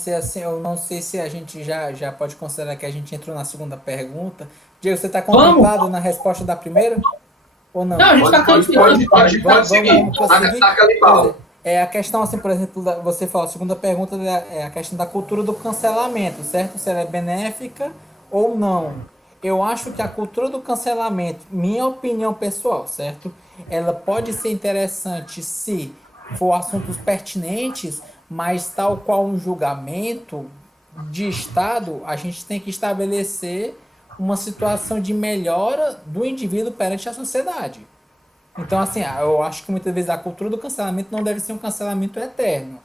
ser assim, eu não sei se a gente já pode considerar que a gente entrou na segunda pergunta. Diego, você está Vamos? contemplado na resposta da primeira? Ou não? Não, a gente Pode, está pode, caminhando, pode, pode, cara. pode seguir. Vamos prosseguir? Taca ali Pois é. pau. A questão, assim, por exemplo, você falou, a segunda pergunta é a questão da cultura do cancelamento, certo? Se ela é benéfica ou não. Eu acho que a cultura do cancelamento, minha opinião pessoal, certo? Ela pode ser interessante se for assuntos pertinentes, mas tal qual um julgamento de Estado, a gente tem que estabelecer uma situação de melhora do indivíduo perante a sociedade. Então, assim, eu acho que muitas vezes a cultura do cancelamento não deve ser um cancelamento eterno.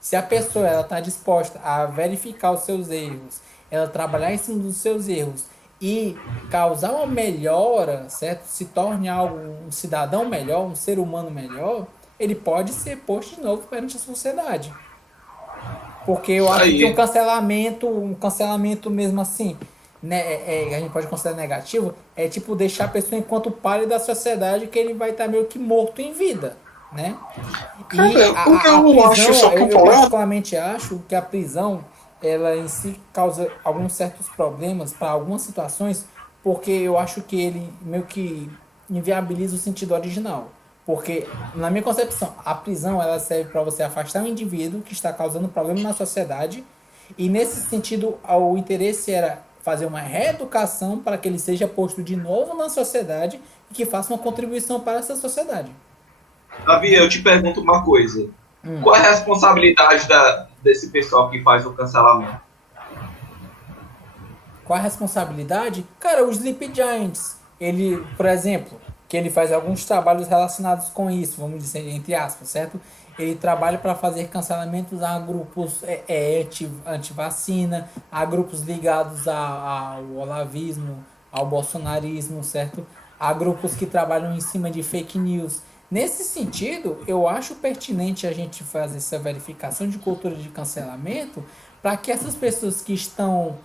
Se a pessoa ela está disposta a verificar os seus erros, ela trabalhar em cima dos seus erros e causar uma melhora, certo? Se torne algo, um cidadão melhor, um ser humano melhor, ele pode ser posto de novo perante a sociedade. Porque eu acho que Aí. um cancelamento mesmo assim, né, a gente pode considerar negativo, é tipo deixar a pessoa enquanto páreo da sociedade que ele vai estar meio que morto em vida, né? E Cara, o que a eu acho prisão, só que o eu problema. particularmente acho que a prisão, ela em si causa alguns certos problemas para algumas situações, porque eu acho que ele meio que inviabiliza o sentido original. Porque, na minha concepção, a prisão ela serve para você afastar um indivíduo que está causando problema na sociedade, e nesse sentido, o interesse era fazer uma reeducação para que ele seja posto de novo na sociedade e que faça uma contribuição para essa sociedade. Davi, eu te pergunto uma coisa. Qual é a responsabilidade desse pessoal que faz o cancelamento? Qual a responsabilidade? Cara, o Sleep Giants, ele, por exemplo, que ele faz alguns trabalhos relacionados com isso, vamos dizer, entre aspas, certo? Ele trabalha para fazer cancelamentos a grupos anti-vacina, a grupos ligados ao olavismo, ao bolsonarismo, certo? Há grupos que trabalham em cima de fake news. Nesse sentido, eu acho pertinente a gente fazer essa verificação de cultura de cancelamento para que essas pessoas que estão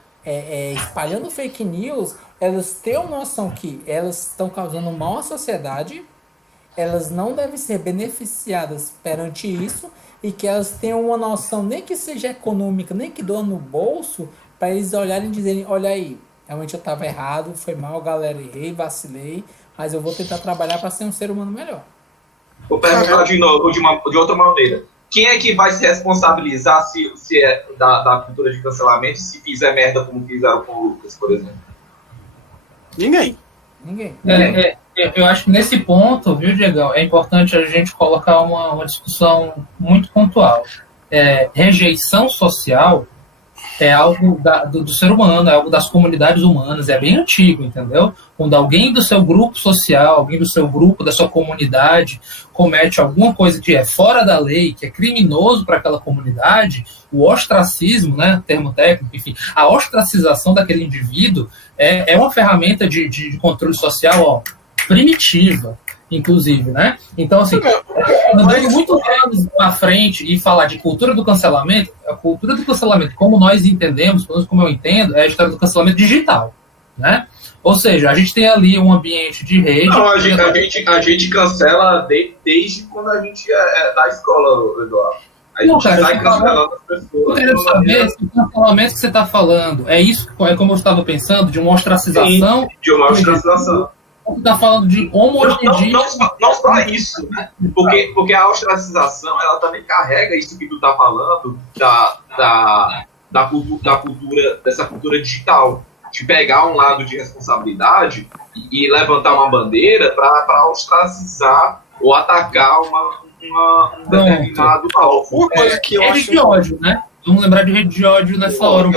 espalhando fake news, elas tenham noção que elas estão causando mal à sociedade, elas não devem ser beneficiadas perante isso e que elas tenham uma noção, nem que seja econômica, nem que doa no bolso, para eles olharem e dizerem, olha aí, realmente eu estava errado, foi mal, galera, errei, vacilei, mas eu vou tentar trabalhar para ser um ser humano melhor. Vou perguntar de novo, de outra maneira. Quem é que vai se responsabilizar se é da cultura de cancelamento se fizer merda como fizeram com o Lucas, por exemplo? Ninguém. Eu acho que nesse ponto, viu, Diegão, é importante a gente colocar uma discussão muito pontual. Rejeição social é algo do ser humano, é algo das comunidades humanas, é bem antigo, entendeu? Quando alguém do seu grupo social, alguém do seu grupo, da sua comunidade, comete alguma coisa que é fora da lei, que é criminoso para aquela comunidade, o ostracismo, né, termo técnico, enfim, a ostracização daquele indivíduo é uma ferramenta de controle social, ó, primitiva, inclusive, né? Então, assim, andando muitos anos à frente e falar de cultura do cancelamento, a cultura do cancelamento, como nós entendemos, como eu entendo, é a história do cancelamento digital, né? Ou seja, a gente tem ali um ambiente de rede... Não, a gente cancela desde quando a gente é da escola, Eduardo. A gente sai cancelando as pessoas. Eu quero saber se o cancelamento que você está falando é isso, é como eu estava pensando, de uma ostracização... Sim, de uma ostracização. Você está falando de homogeneidade. Não só isso, né? Porque a ostracização, ela também carrega isso que tu tá falando da cultura, dessa cultura digital. De pegar um lado de responsabilidade e levantar uma bandeira para ostracizar ou atacar um determinado alvo. Uma coisa que eu rede acho... de ódio, né? Vamos lembrar de rede de ódio nessa hora.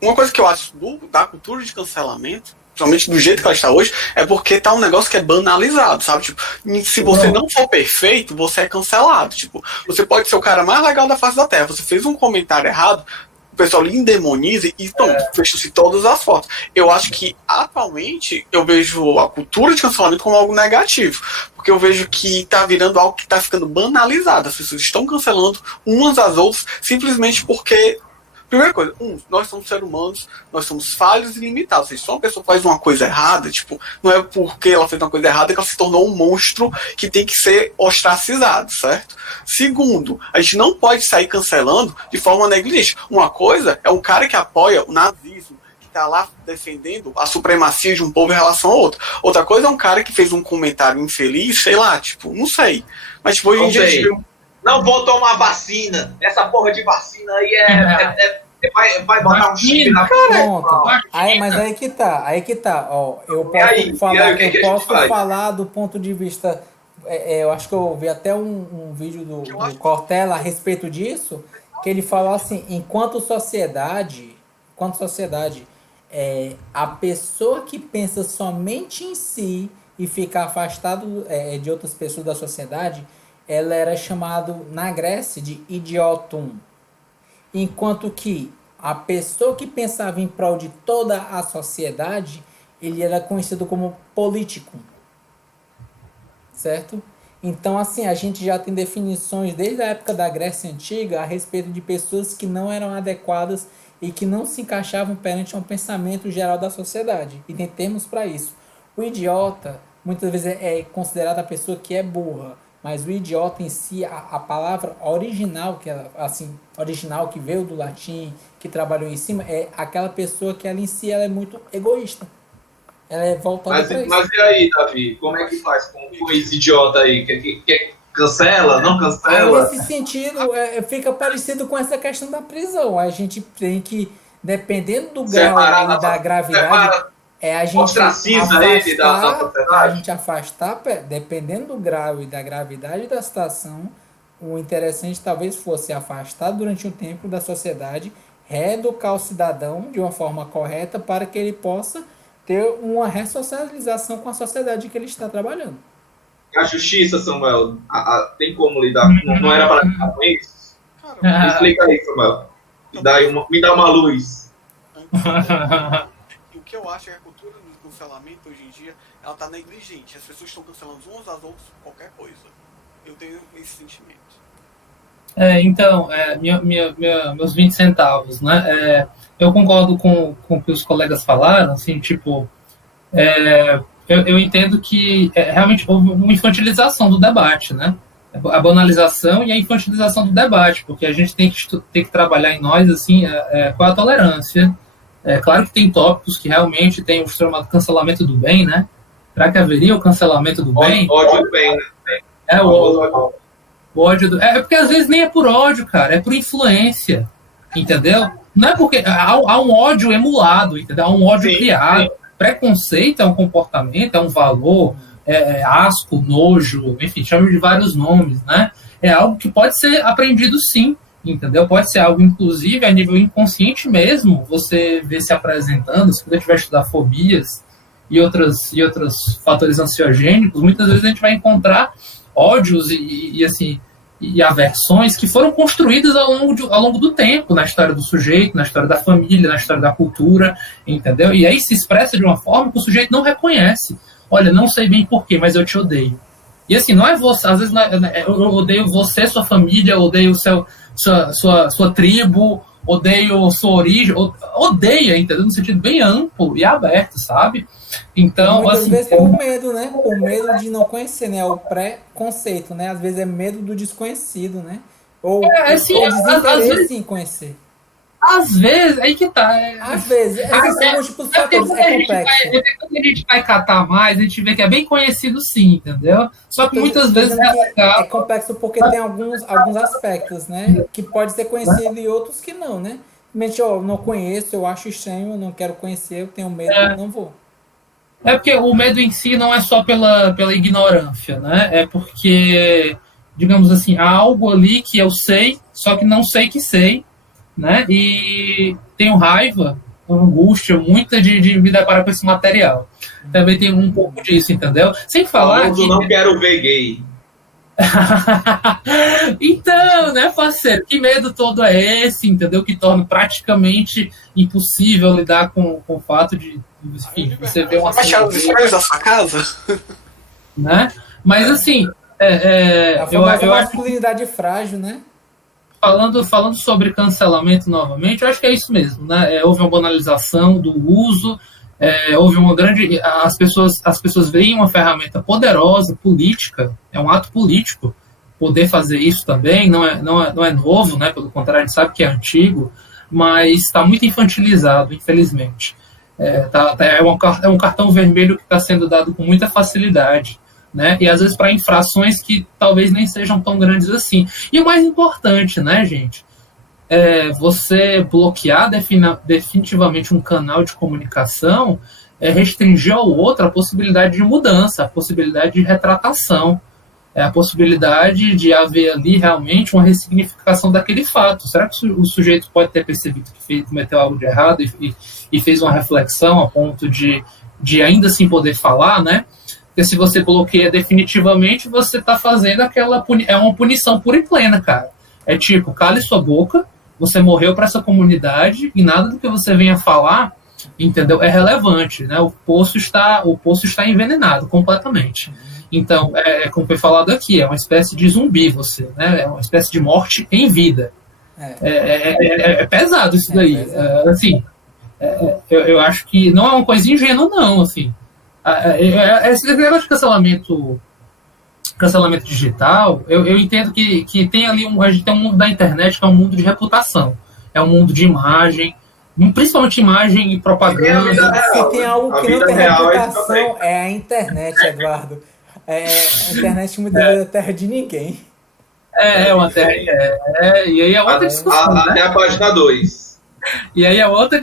Uma coisa que eu acho da cultura de cancelamento, principalmente do jeito que ela está hoje, é porque tá um negócio que é banalizado, sabe? Tipo, se você não for perfeito, você é cancelado. Tipo, você pode ser o cara mais legal da face da Terra. Você fez um comentário errado, o pessoal lhe indemoniza e pronto, fecham-se todas as fotos. Eu acho que, atualmente, eu vejo a cultura de cancelamento como algo negativo. Porque eu vejo que tá virando algo que tá ficando banalizado. As pessoas estão cancelando umas às outras simplesmente porque... Primeira coisa, nós somos seres humanos, nós somos falhos e limitados. Ou seja, se uma pessoa faz uma coisa errada, tipo, não é porque ela fez uma coisa errada que ela se tornou um monstro que tem que ser ostracizado, certo? Segundo, a gente não pode sair cancelando de forma negligente. Uma coisa é um cara que apoia o nazismo, que tá lá defendendo a supremacia de um povo em relação ao outro. Outra coisa é um cara que fez um comentário infeliz, sei lá, tipo, não sei. Mas tipo, hoje em dia... Não vou tomar vacina. Essa porra de vacina aí vai botar um chip na Pronto. Mas aí que tá. Ó, eu posso falar do ponto de vista. Eu acho que eu vi até um vídeo do Cortella a respeito disso, que ele falou assim: enquanto sociedade, a pessoa que pensa somente em si e fica afastado de outras pessoas da sociedade, ela era chamada na Grécia de idiotum. Enquanto que a pessoa que pensava em prol de toda a sociedade, ele era conhecido como político. Certo? Então, assim, a gente já tem definições desde a época da Grécia Antiga a respeito de pessoas que não eram adequadas e que não se encaixavam perante um pensamento geral da sociedade. E tem termos para isso. O idiota, muitas vezes, é considerado a pessoa que é burra. Mas o idiota em si, a palavra original, original que veio do latim, que trabalhou em cima, é aquela pessoa que ela em si ela é muito egoísta. Ela é voltada para isso. Mas e aí, Davi? Como é que faz com esse idiota aí? Que cancela, não cancela? Nesse sentido, fica parecido com essa questão da prisão. A gente tem que, dependendo do grau e da gravidade... a gente afastar, dependendo do grau e da gravidade da situação, o interessante talvez fosse afastar durante um tempo da sociedade, reeducar o cidadão de uma forma correta para que ele possa ter uma ressocialização com a sociedade que ele está trabalhando. A justiça, Samuel, tem como lidar? Não era para lidar com isso? Me explica aí, Samuel. Me dá uma luz. O que eu acho é que a cultura do cancelamento hoje em dia, ela tá negligente. As pessoas estão cancelando umas às outras por qualquer coisa. Eu tenho esse sentimento. Então, meus 20 centavos, né? Eu concordo com o que os colegas falaram, assim, tipo, eu entendo que realmente houve uma infantilização do debate, né? A banalização e a infantilização do debate, porque a gente tem que trabalhar em nós, assim, com a tolerância. Claro que tem tópicos que realmente tem o chamado cancelamento do bem, né? Será que haveria o cancelamento do bem? Ódio do bem, né? O ódio do... porque às vezes nem é por ódio, cara, é por influência, entendeu? Não é porque... Há um ódio emulado, entendeu? Há um ódio criado. Sim. Preconceito é um comportamento, é um valor, asco, nojo, enfim, chama de vários nomes, né? É algo que pode ser aprendido sim, entendeu? Pode ser algo, inclusive, a nível inconsciente mesmo, você vê se apresentando, se você tiver estudar fobias e outros fatores ansiogênicos, muitas vezes a gente vai encontrar ódios e aversões que foram construídas ao longo do tempo, na história do sujeito, na história da família, na história da cultura, entendeu? E aí se expressa de uma forma que o sujeito não reconhece. Olha, não sei bem porquê, mas eu te odeio. E assim, não é você, às vezes eu odeio você, sua família, odeio sua tribo, odeio sua origem, odeia, entendeu? No sentido bem amplo e aberto, sabe? Então, muitas assim, vezes por medo, né? Por medo de não conhecer, né? O pré-conceito, né? Às vezes é medo do desconhecido, né? Ou desinteresse em conhecer. Às vezes, aí que tá. Às vezes, esses são múltiplos fatores, é complexo. Quando a gente vai catar mais, a gente vê que é bem conhecido sim, entendeu? Só que muitas vezes é complexo porque tem alguns aspectos, né? Que pode ser conhecido e outros que não, né? Realmente, eu não conheço, eu acho estranho, eu não quero conhecer, eu tenho medo, eu não vou. É porque o medo em si não é só pela ignorância, né? É porque, digamos assim, há algo ali que eu sei, só que não sei que sei, né? E tenho raiva, angústia, muita de me deparar com esse material. Também tem um pouco disso, entendeu? Sem falar que... Eu não quero ver gay. Então, né, parceiro, que medo todo é esse, entendeu? Que torna praticamente impossível lidar com o fato de, enfim, você ver uma cena da sua casa, né? Mas assim, a masculinidade frágil, né? falando sobre cancelamento novamente, eu acho que é isso mesmo, né? Houve uma banalização do uso, houve uma grande. As pessoas veem uma ferramenta poderosa, política, é um ato político poder fazer isso também, não é novo, né? Pelo contrário, a gente sabe que é antigo, mas está muito infantilizado, infelizmente. É um cartão vermelho que está sendo dado com muita facilidade, né? E às vezes para infrações que talvez nem sejam tão grandes assim. E o mais importante, né, gente, você bloquear definitivamente um canal de comunicação, restringir ao outro a possibilidade de mudança, a possibilidade de retratação, a possibilidade de haver ali realmente uma ressignificação daquele fato. Será que o sujeito pode ter percebido que cometeu algo de errado e fez uma reflexão a ponto de ainda assim poder falar, né? Porque se você bloqueia definitivamente, você está fazendo uma punição pura e plena, cara. É tipo, cale sua boca, você morreu para essa comunidade e nada do que você venha falar, entendeu? É relevante, né? O poço está envenenado completamente. Então, como foi falado aqui, é uma espécie de zumbi você, né? É uma espécie de morte em vida. É pesado isso daí. Pesado. Assim, eu acho que não é uma coisa ingênua, não, assim. Esse negócio de cancelamento digital, eu entendo que tem ali a gente tem um mundo da internet que é um mundo de reputação, é um mundo de imagem, principalmente imagem e propaganda. Se tem algo que não tem reputação, é a internet, Eduardo. A internet muitas vezes é a terra de ninguém. Uma terra. E aí é outra discussão. Até a página 2. E aí é outra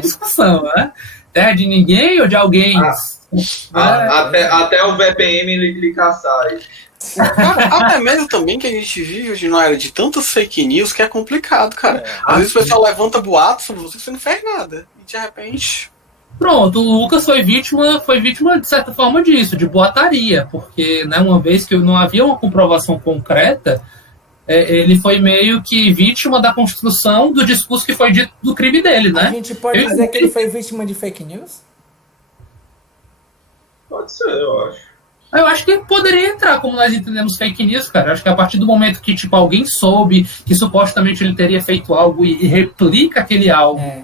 discussão, né? Terra de ninguém ou de alguém? Até o VPN lhe caçar. Até mesmo também que a gente vive hoje numa era de tantas fake news que é complicado, cara. Às vezes o pessoal levanta boatos sobre você não fez nada. E de repente. Pronto, o Lucas foi vítima de certa forma disso, de boataria, porque, né, uma vez que não havia uma comprovação concreta, ele foi meio que vítima da construção do discurso que foi dito do crime dele, né? A gente pode dizer que ele foi vítima de fake news? Pode ser, eu acho. Eu acho que poderia entrar, como nós entendemos fake news, cara. Eu acho que a partir do momento que, tipo, alguém soube que supostamente ele teria feito algo e replica aquele algo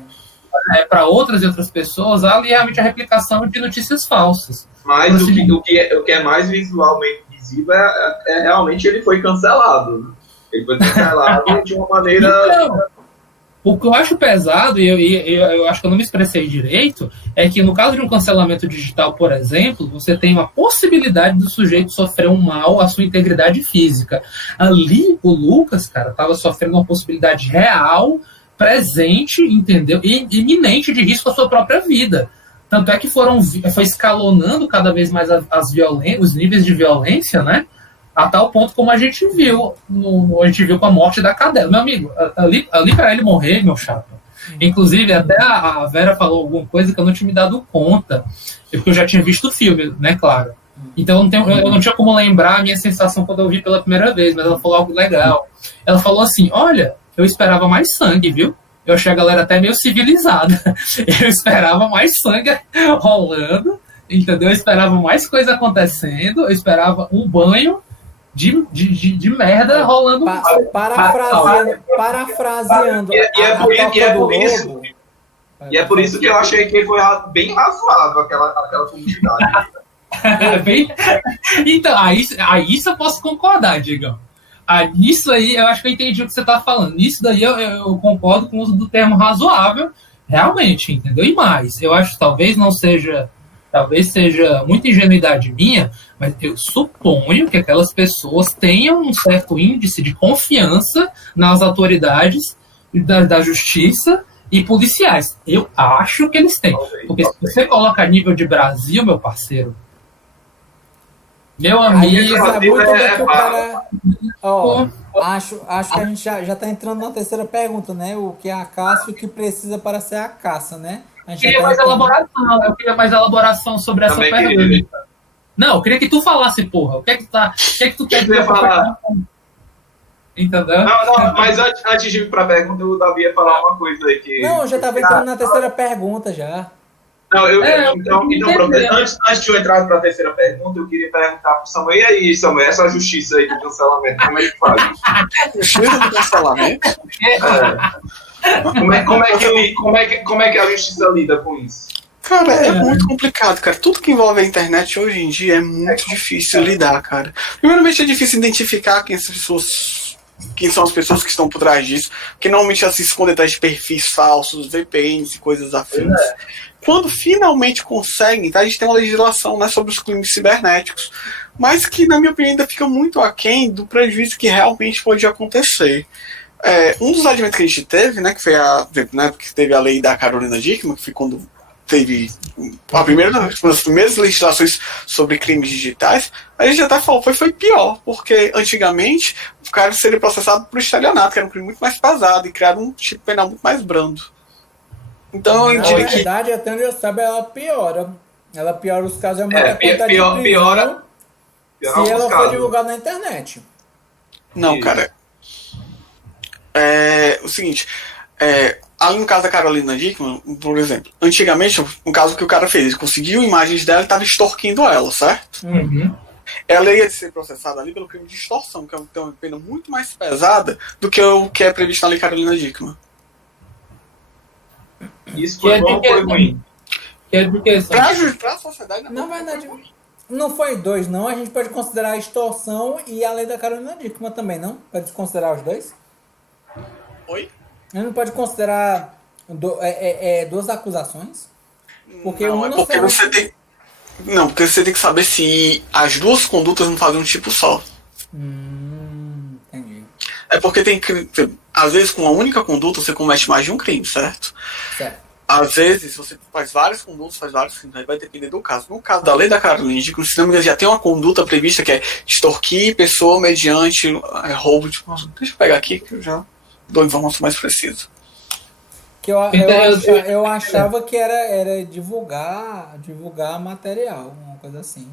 para outras e outras pessoas, há ali realmente a replicação de notícias falsas. Mas assim, o que é mais visualmente visível é realmente ele foi cancelado, né? Ele foi cancelado de uma maneira... Então, o que eu acho pesado, e eu acho que eu não me expressei direito, é que no caso de um cancelamento digital, por exemplo, você tem uma possibilidade do sujeito sofrer um mal à sua integridade física. Ali, o Lucas, cara, estava sofrendo uma possibilidade real, presente, entendeu? E iminente de risco à sua própria vida. Tanto é que foi escalonando cada vez mais os níveis de violência, né? A tal ponto como a gente viu com a morte da cadela. Meu amigo, ali para ele morrer, meu chapa. Inclusive, até a Vera falou alguma coisa que eu não tinha me dado conta, porque eu já tinha visto o filme, né, claro. Então eu não tinha como lembrar a minha sensação quando eu vi pela primeira vez, mas ela falou algo legal. Ela falou assim, olha, eu esperava mais sangue, viu? Eu achei a galera até meio civilizada. Eu esperava mais sangue rolando, entendeu? Eu esperava mais coisa acontecendo, eu esperava um banho de merda rolando. Parafraseando. E é por isso que eu achei que foi bem razoável aquela comunidade. Então, isso eu posso concordar, Diegão. Isso aí, eu acho que eu entendi o que você está falando. Isso daí eu concordo com o uso do termo razoável, realmente, entendeu? E mais, eu acho que talvez seja muita ingenuidade minha, mas eu suponho que aquelas pessoas tenham um certo índice de confiança nas autoridades da justiça e policiais. Eu acho que eles têm. Porque se você coloca a nível de Brasil, meu parceiro, meu amigo... Acho que a gente já está entrando na terceira pergunta, né? O que é a caça e o que precisa para ser a caça, né? Eu queria mais elaboração sobre essa pergunta. Não, eu queria que tu falasse, porra. O que é que tu quer dizer falar? Entendeu? Não, mas antes de ir para a pergunta, o Davi ia falar uma coisa aí que... Não, eu já estava entrando na terceira pergunta já. Não, então, pronto. entender. Antes de eu entrar para a terceira pergunta, eu queria perguntar para o Samuel. E aí, Samuel, essa justiça aí do cancelamento, como é que faz? Justiça do cancelamento? Como é que a justiça lida com isso? Cara, é muito complicado, cara. Tudo que envolve a internet hoje em dia é muito difícil lidar, cara. Primeiramente é difícil identificar quem são as pessoas que estão por trás disso, porque normalmente elas se escondem atrás de perfis falsos, VPNs e coisas afins. Quando finalmente conseguem, tá, a gente tem uma legislação, né, sobre os crimes cibernéticos, mas que, na minha opinião, ainda fica muito aquém do prejuízo que realmente pode acontecer. Um dos adventos que a gente teve, né, que foi que teve a lei da Carolina Dickmann, que foi quando teve uma das primeiras legislações sobre crimes digitais, a gente até falou, foi pior, porque antigamente o cara seria processado por estelionato, que era um crime muito mais pesado, e criaram um tipo penal muito mais brando. Então eu diria Na que... verdade, até onde eu saiba, ela piora. Ela piora os casos, aumenta a quantidade piora de prisão se alguns ela for casos. divulgada na internet. Não, Isso. cara. O seguinte, ali no caso da Carolina Dickmann, por exemplo, antigamente, um caso que o cara fez, ele conseguiu imagens dela e estava extorquindo ela, certo? Uhum. Ela ia ser processada ali pelo crime de extorsão, que é uma pena muito mais pesada do que o que é previsto na lei Carolina Dickmann. Isso foi bom ou foi ruim? Que é do que? Pra sociedade, Na verdade, não foi dois, não. A gente pode considerar a extorsão e a lei da Carolina Dickmann também, não? Pode considerar os dois? Oi? A gente não pode considerar duas acusações? Porque Não, uma é não porque serve- você tem... Não, porque você tem que saber se as duas condutas não fazem um tipo só. Entendi. É porque às vezes com uma única conduta você comete mais de um crime, certo? Certo. Às vezes você faz várias condutas, faz vários crimes, aí vai depender do caso. No caso da lei da Carolina Dickmann, se não me engano, já tem uma conduta prevista que é extorquir pessoa mediante roubo de... Deixa eu pegar aqui que eu já dou informação mais precisa. Que eu achava que era divulgar material, uma coisa assim.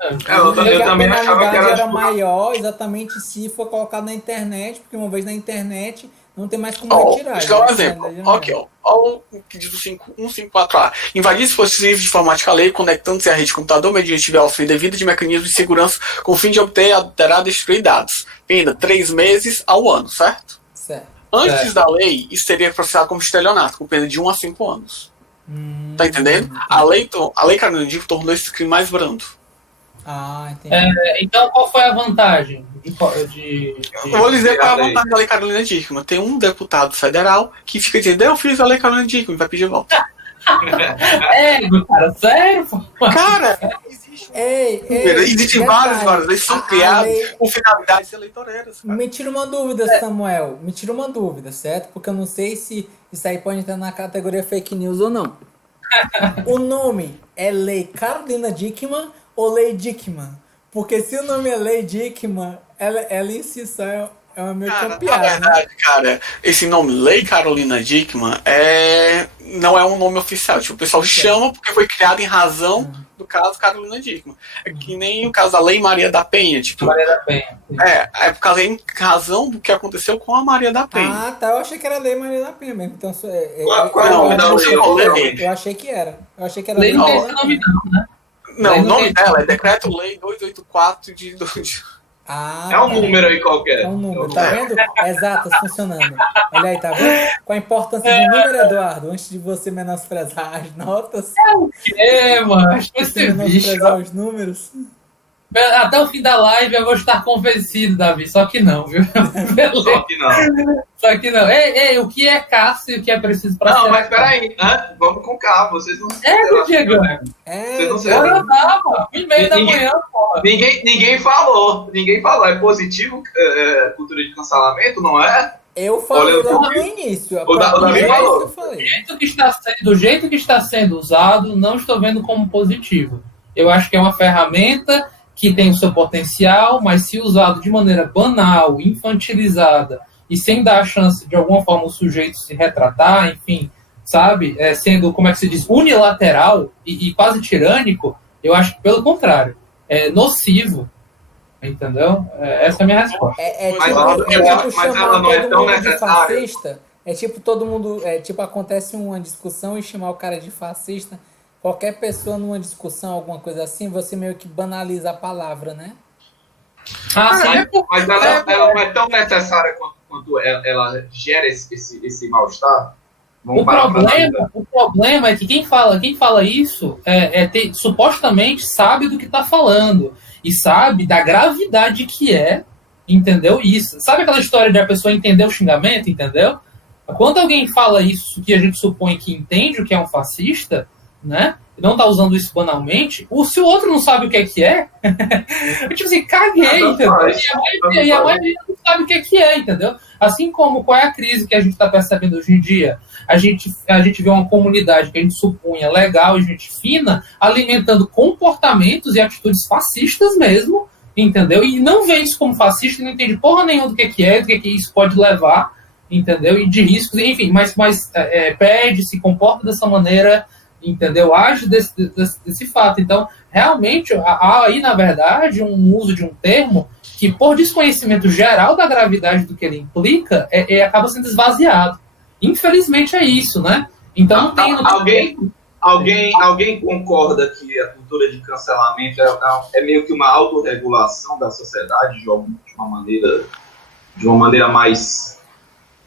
Eu também a achava que penalidade era era tipo, maior exatamente se for colocado na internet, porque uma vez na internet não tem mais como retirar. Deixa eu dar um exemplo. Aqui, ó o que diz o 154A. Invadir dispositivos de informática à lei, conectando-se à rede de computador mediante violação indevida de mecanismos de segurança com o fim de obter, alterar, destruir dados. Pena 3 meses ao ano, certo? Certo. Antes da lei, isso seria processado como estelionato, com pena de 1 a 5 anos. Tá entendendo? A lei Carolina Dickmann tornou esse crime mais brando. Ah, entendi. Então, qual foi a vantagem Eu vou dizer qual é a vantagem da lei Carolina Dickmann. Tem um deputado federal que fica dizendo, eu fiz a lei Carolina Dickmann, vai pedir volta. Cara, sério? Cara, existem várias leis que são criadas com finalidades eleitoreiras. Cara. Me tira uma dúvida, Samuel. Me tira uma dúvida, certo? Porque eu não sei se isso aí pode entrar na categoria fake news ou não. O nome é Lei Carolina Dickmann ou Lei Dickmann? Porque se o nome é Lei Dickmann, ela em si só é uma meio Cara, copiada, na verdade, cara, esse nome Lei Carolina Dickmann não é um nome oficial. Tipo, o pessoal chama porque foi criado em razão do caso Carolina Dickmann. É que nem o caso da Lei Maria da Penha. Tipo, Maria da Penha. É por causa em razão do que aconteceu com a Maria da Penha. Ah, tá. Eu achei que era Lei Maria da Penha mesmo. Então, eu achei que era. Eu achei que era Lei não tem Maria esse da nome Penha. não, né? Não, Lei o não nome tem- dela é Decreto-Lei 284 de... Ah, é um número aí qualquer. É um número, tá vendo? Exatas funcionando. Olha aí, tá vendo? Qual a importância do número, Eduardo? Antes de você menosprezar as notas, Mano, acho que esse bicho. menosprezar os números. Até o fim da live eu vou estar convencido, Davi. Só que não, viu? Só que não. Só que não. Ei, o que é Cássio e o que é preciso pra Não, ser? mas peraí, vamos com calma, vocês não Diego. É, Vocês não Agora dá, pô. 1h30 da manhã, porra. Ninguém falou. É positivo cultura de cancelamento, não é? eu falei Olha, logo no início. o Davi falou. Eu falei. Do jeito que está sendo usado, não estou vendo como positivo. Eu acho que é uma ferramenta que tem o seu potencial, mas se usado de maneira banal, infantilizada e sem dar a chance de alguma forma o sujeito se retratar, enfim, sabe, sendo, como é que se diz, unilateral e quase tirânico, eu acho que pelo contrário, é nocivo, entendeu? Essa é a minha resposta. Mas ela não é tão mundo de necessária. fascista. É tipo todo mundo, tipo acontece uma discussão e chamar o cara de fascista qualquer pessoa numa discussão, alguma coisa assim, você meio que banaliza a palavra, né? Mas ela não é tão necessária quanto ela gera esse mal-estar. O problema é que quem fala isso supostamente sabe do que está falando e sabe da gravidade que é, entendeu? Isso. Sabe aquela história de a pessoa entender o xingamento, entendeu? Quando alguém fala isso, que a gente supõe que entende o que é um fascista, né? E não tá usando isso banalmente, se o outro não sabe o que é, eu tipo assim, caguei, entendeu? E a maioria não sabe o que é, entendeu? Assim como qual é a crise que a gente está percebendo hoje em dia? A gente vê uma comunidade que a gente supunha legal e gente fina, alimentando comportamentos e atitudes fascistas mesmo, entendeu? E não vê isso como fascista, não entende porra nenhuma do que é, do que isso pode levar, entendeu? E de riscos, enfim, mas pede, se comporta dessa maneira, entendeu? Age desse fato. Então, realmente, há aí, na verdade, um uso de um termo que, por desconhecimento geral da gravidade do que ele implica, acaba sendo esvaziado. Infelizmente é isso, né? Então não tem... Alguém concorda que a cultura de cancelamento é meio que uma autorregulação da sociedade de uma maneira mais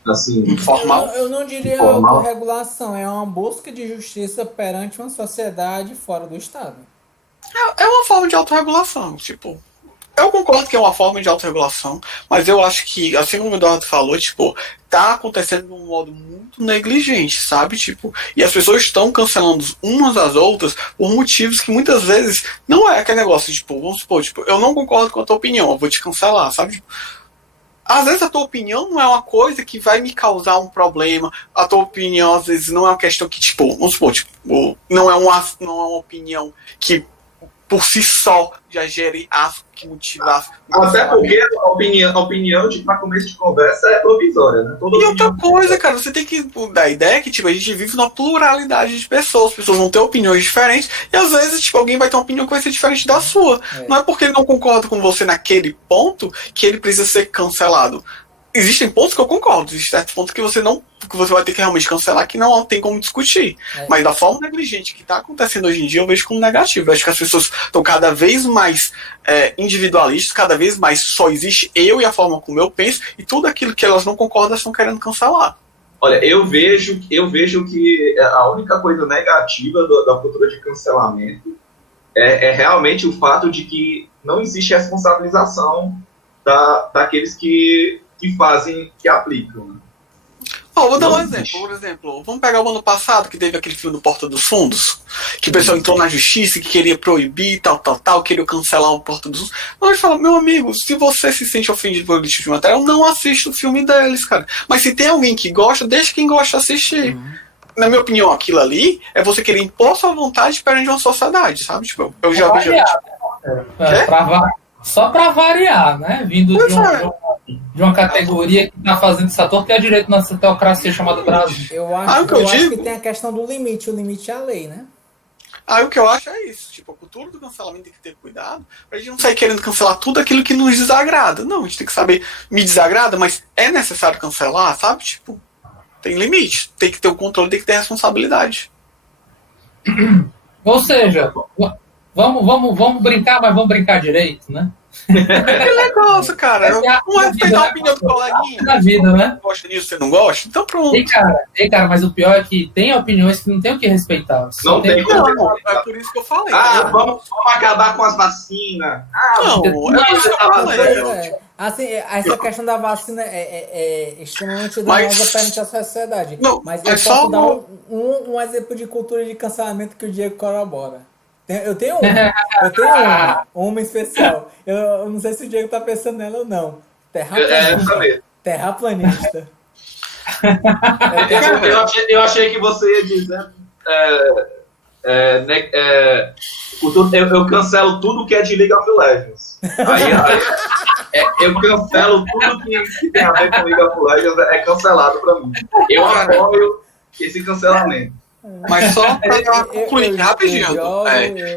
assim informal? Eu não diria autorregulação, é uma busca de justiça perante uma sociedade fora do Estado. É uma forma de autorregulação, tipo... Eu concordo que é uma forma de autorregulação, mas eu acho que, assim como o Eduardo falou, tipo, tá acontecendo de um modo muito negligente, sabe? Tipo, e as pessoas estão cancelando umas às outras por motivos que muitas vezes não é aquele negócio, tipo, vamos supor, tipo, eu não concordo com a tua opinião, eu vou te cancelar, sabe? Tipo, às vezes a tua opinião não é uma coisa que vai me causar um problema, a tua opinião às vezes não é uma questão que, tipo, vamos supor, tipo, não é uma opinião que por si só já gere asco que motiva. Até porque a opinião para começo de conversa é provisória, né? E outra coisa, cara, você tem que dar a ideia que tipo, a gente vive numa pluralidade de pessoas, as pessoas vão ter opiniões diferentes, e às vezes tipo, alguém vai ter uma opinião que vai ser diferente da sua. Não é porque ele não concorda com você naquele ponto que ele precisa ser cancelado. Existem pontos que eu concordo, existem certos pontos que você vai ter que realmente cancelar, que não tem como discutir. Mas da forma negligente que está acontecendo hoje em dia, eu vejo como negativo. Eu acho que as pessoas estão cada vez mais individualistas, cada vez mais só existe eu e a forma como eu penso, e tudo aquilo que elas não concordam, elas estão querendo cancelar. Olha, eu vejo que a única coisa negativa da cultura de cancelamento é realmente o fato de que não existe responsabilização daqueles que fazem, que aplicam. Né? Vou dar um exemplo. Por exemplo, vamos pegar o ano passado, que teve aquele filme do Porta dos Fundos, que o pessoal entrou na justiça e que queria proibir, tal, queria cancelar o Porta dos Fundos. Mas fala, meu amigo, se você se sente ofendido por lixo de material, não assista o filme deles, cara. Mas se tem alguém que gosta, deixa quem gosta assistir. Na minha opinião, aquilo ali é você querer impor sua vontade perante uma sociedade, sabe? Tipo, eu já vi... Só pra variar, né? Vindo de uma categoria que tá fazendo essa torta, que é direito na teocracia chamada Brasil. Eu acho que tem a questão do limite. O limite é a lei, né? O que eu acho é isso. Tipo, a cultura do cancelamento tem que ter cuidado pra gente não sair querendo cancelar tudo aquilo que nos desagrada. Não, a gente tem que saber, me desagrada, mas é necessário cancelar, sabe? Tipo, tem limite. Tem que ter o controle, tem que ter responsabilidade. Ou seja... Vamos brincar, mas vamos brincar direito, né? Que negócio, cara. Vamos respeitar a opinião do coleguinha. Na vida, né? Você gosta disso, você não gosta? Então pronto. Cara, mas o pior é que tem opiniões que não tem o que respeitar. Não tem como. É por isso que eu falei. Vamos acabar com as vacinas. É por isso que eu falei. Assim, essa questão da vacina é extremamente danosa perante a sociedade. Mas eu posso dar um exemplo de cultura de cancelamento que o Diego corrobora. Eu tenho uma especial. Eu não sei se o Diego tá pensando nela ou não. Terraplanista. Eu achei que você ia dizer eu cancelo tudo que é de League of Legends. Eu cancelo tudo que tem a ver com League of Legends, é cancelado pra mim. Eu apoio esse cancelamento. Mas só para concluir rapidinho,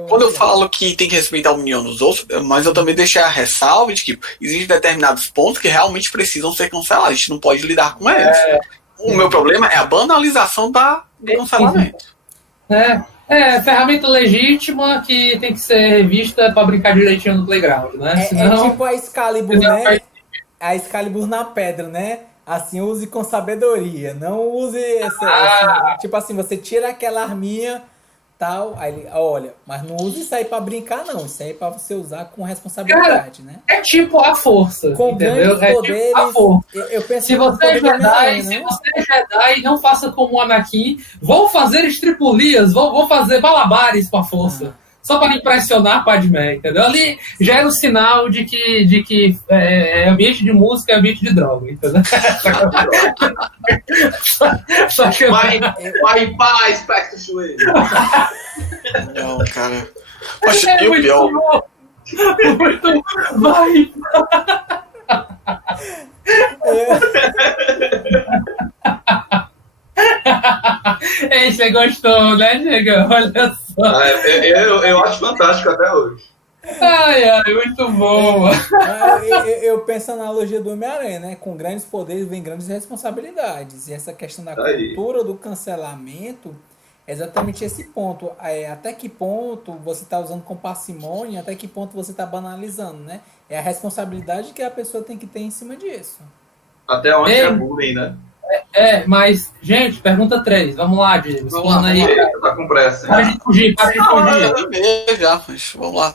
quando eu falo que tem que respeitar a opinião dos outros, mas eu também deixei a ressalva de que existem determinados pontos que realmente precisam ser cancelados, a gente não pode lidar com eles. O meu problema é a banalização do cancelamento. Ferramenta legítima que tem que ser vista para brincar direitinho no playground, né? É tipo a Excalibur, né? A Excalibur na pedra, né? Assim, use com sabedoria. Não use tipo assim, você tira aquela arminha, tal, aí ele, olha, mas não use isso aí pra brincar, não. Isso aí é pra você usar com responsabilidade, né? É tipo a força, Com entendeu? grandes poderes, tipo a força. Eu penso Se no você é poder do Homem-Aranha, Jedi, né? não faça como o Anakin. Vou fazer estripulias, vou fazer malabares com a força. Só para impressionar a Padmé, entendeu? Ali já era um sinal de que ambiente de música é ambiente de droga, entendeu? Só que Vai em paz, Spectre Joelho. Não, cara. Poxa, e o pior? Muito vai. Ei, você gostou, né, Diego? Olha só. Eu acho fantástico até hoje. Ai, muito bom. Eu penso na analogia do Homem-Aranha, né? Com grandes poderes vem grandes responsabilidades. E essa questão da cultura do cancelamento é exatamente esse ponto. Até que ponto você está usando com parcimônia, até que ponto você está banalizando, né? É a responsabilidade que a pessoa tem que ter em cima disso. Até onde é bullying, né? Mas, gente, pergunta 3. Vamos lá, Diego. Vamos lá, aí. Tá com pressa. Para de fugir. Já, mas vamos lá.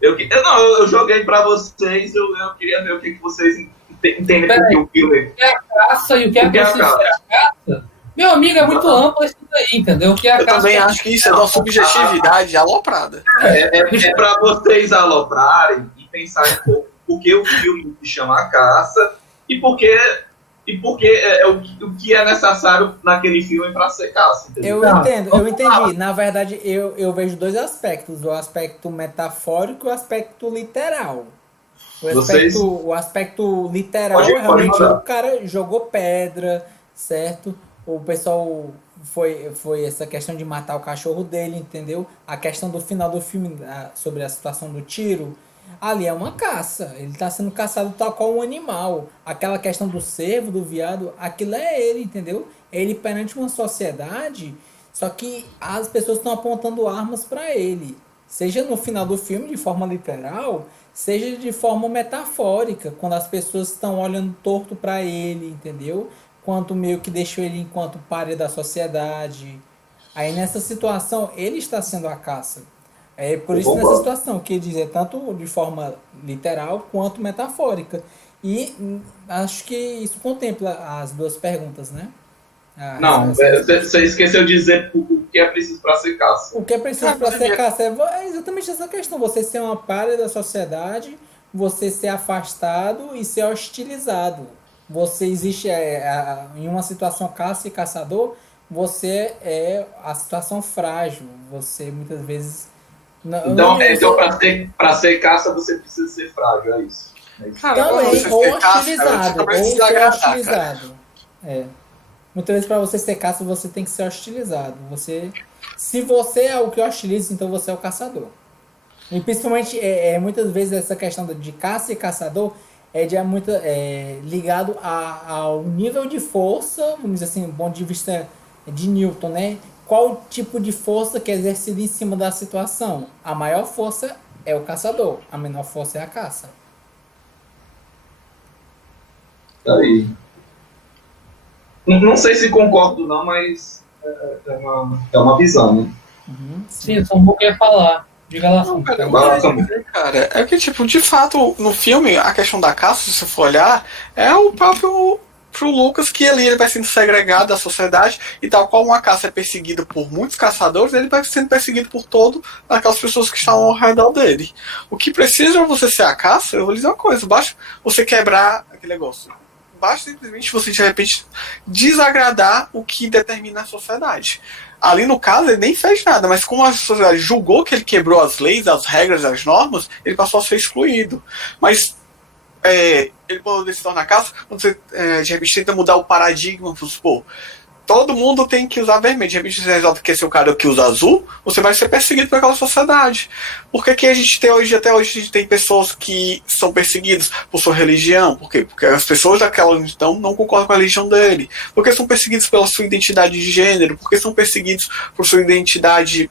Eu joguei pra vocês, eu queria ver o que vocês entendem do filme. O que é a caça e o que é preciso ser a caça? Meu amigo, é muito amplo isso daí, entendeu? O que é a eu caça também acho que isso é uma subjetividade aloprada. É pra vocês aloprarem e pensarem um pouco por que o filme se chama A Caça e por que o que é necessário naquele filme para ser caça. Entendeu? Eu entendi. Na verdade, eu vejo dois aspectos: o aspecto metafórico e o aspecto literal. O aspecto literal é realmente o cara jogou pedra, certo? O pessoal foi essa questão de matar o cachorro dele, entendeu? A questão do final do filme sobre a situação do tiro. Ali é uma caça, ele está sendo caçado tal qual um animal. Aquela questão do cervo, do viado, aquilo é ele, entendeu? Ele perante uma sociedade, só que as pessoas estão apontando armas para ele. Seja no final do filme, de forma literal, seja de forma metafórica, quando as pessoas estão olhando torto para ele, entendeu? Quanto meio que deixou ele enquanto pária da sociedade. Aí nessa situação, ele está sendo a caça. É por isso nessa situação, que diz tanto de forma literal quanto metafórica. E acho que isso contempla as duas perguntas, né? Não, você esqueceu de dizer o que é preciso para ser caça. O que é preciso para ser caça é exatamente essa questão. Você ser uma pária da sociedade, você ser afastado e ser hostilizado. Você existe em uma situação caça e caçador, você é a situação frágil. Você muitas vezes... Então para ser caça, você precisa ser frágil, é isso. Também, ou hostilizado. Ou ser hostilizado. Muitas vezes, para você ser caça, você tem que ser hostilizado. Se você é o que hostiliza, então você é o caçador. E principalmente, muitas vezes, essa questão de caça e caçador é ligado ao nível de força, vamos dizer assim, do ponto de vista de Newton, né? Qual tipo de força que é exercida em cima da situação? A maior força é o caçador, a menor força é a caça. Aí. Não sei se concordo não, mas é uma visão, né? Sim, eu só um pouco ia falar. Diga lá. Não, cara, é que, tipo, de fato, no filme, a questão da caça, se você for olhar, é o próprio pro Lucas que ele vai sendo segregado da sociedade e tal qual uma caça é perseguida por muitos caçadores, ele vai sendo perseguido por todo aquelas pessoas que estão ao redor dele. O que precisa você ser a caça, eu vou lhe dizer uma coisa, basta você quebrar aquele negócio. Basta simplesmente você, de repente, desagradar o que determina a sociedade. Ali no caso, ele nem fez nada, mas como a sociedade julgou que ele quebrou as leis, as regras, as normas, ele passou a ser excluído. Mas ele poderia se tornar caça quando você, de repente, tenta mudar o paradigma, vamos supor. todo mundo tem que usar vermelho. De repente você resolve que esse é o cara que usa azul, você vai ser perseguido por aquela sociedade. Por que a gente tem hoje, até hoje, a gente tem pessoas que são perseguidas por sua religião? Por quê? Porque as pessoas daquela então não concordam com a religião dele. Por que são perseguidos pela sua identidade de gênero? Por que são perseguidos por sua identidade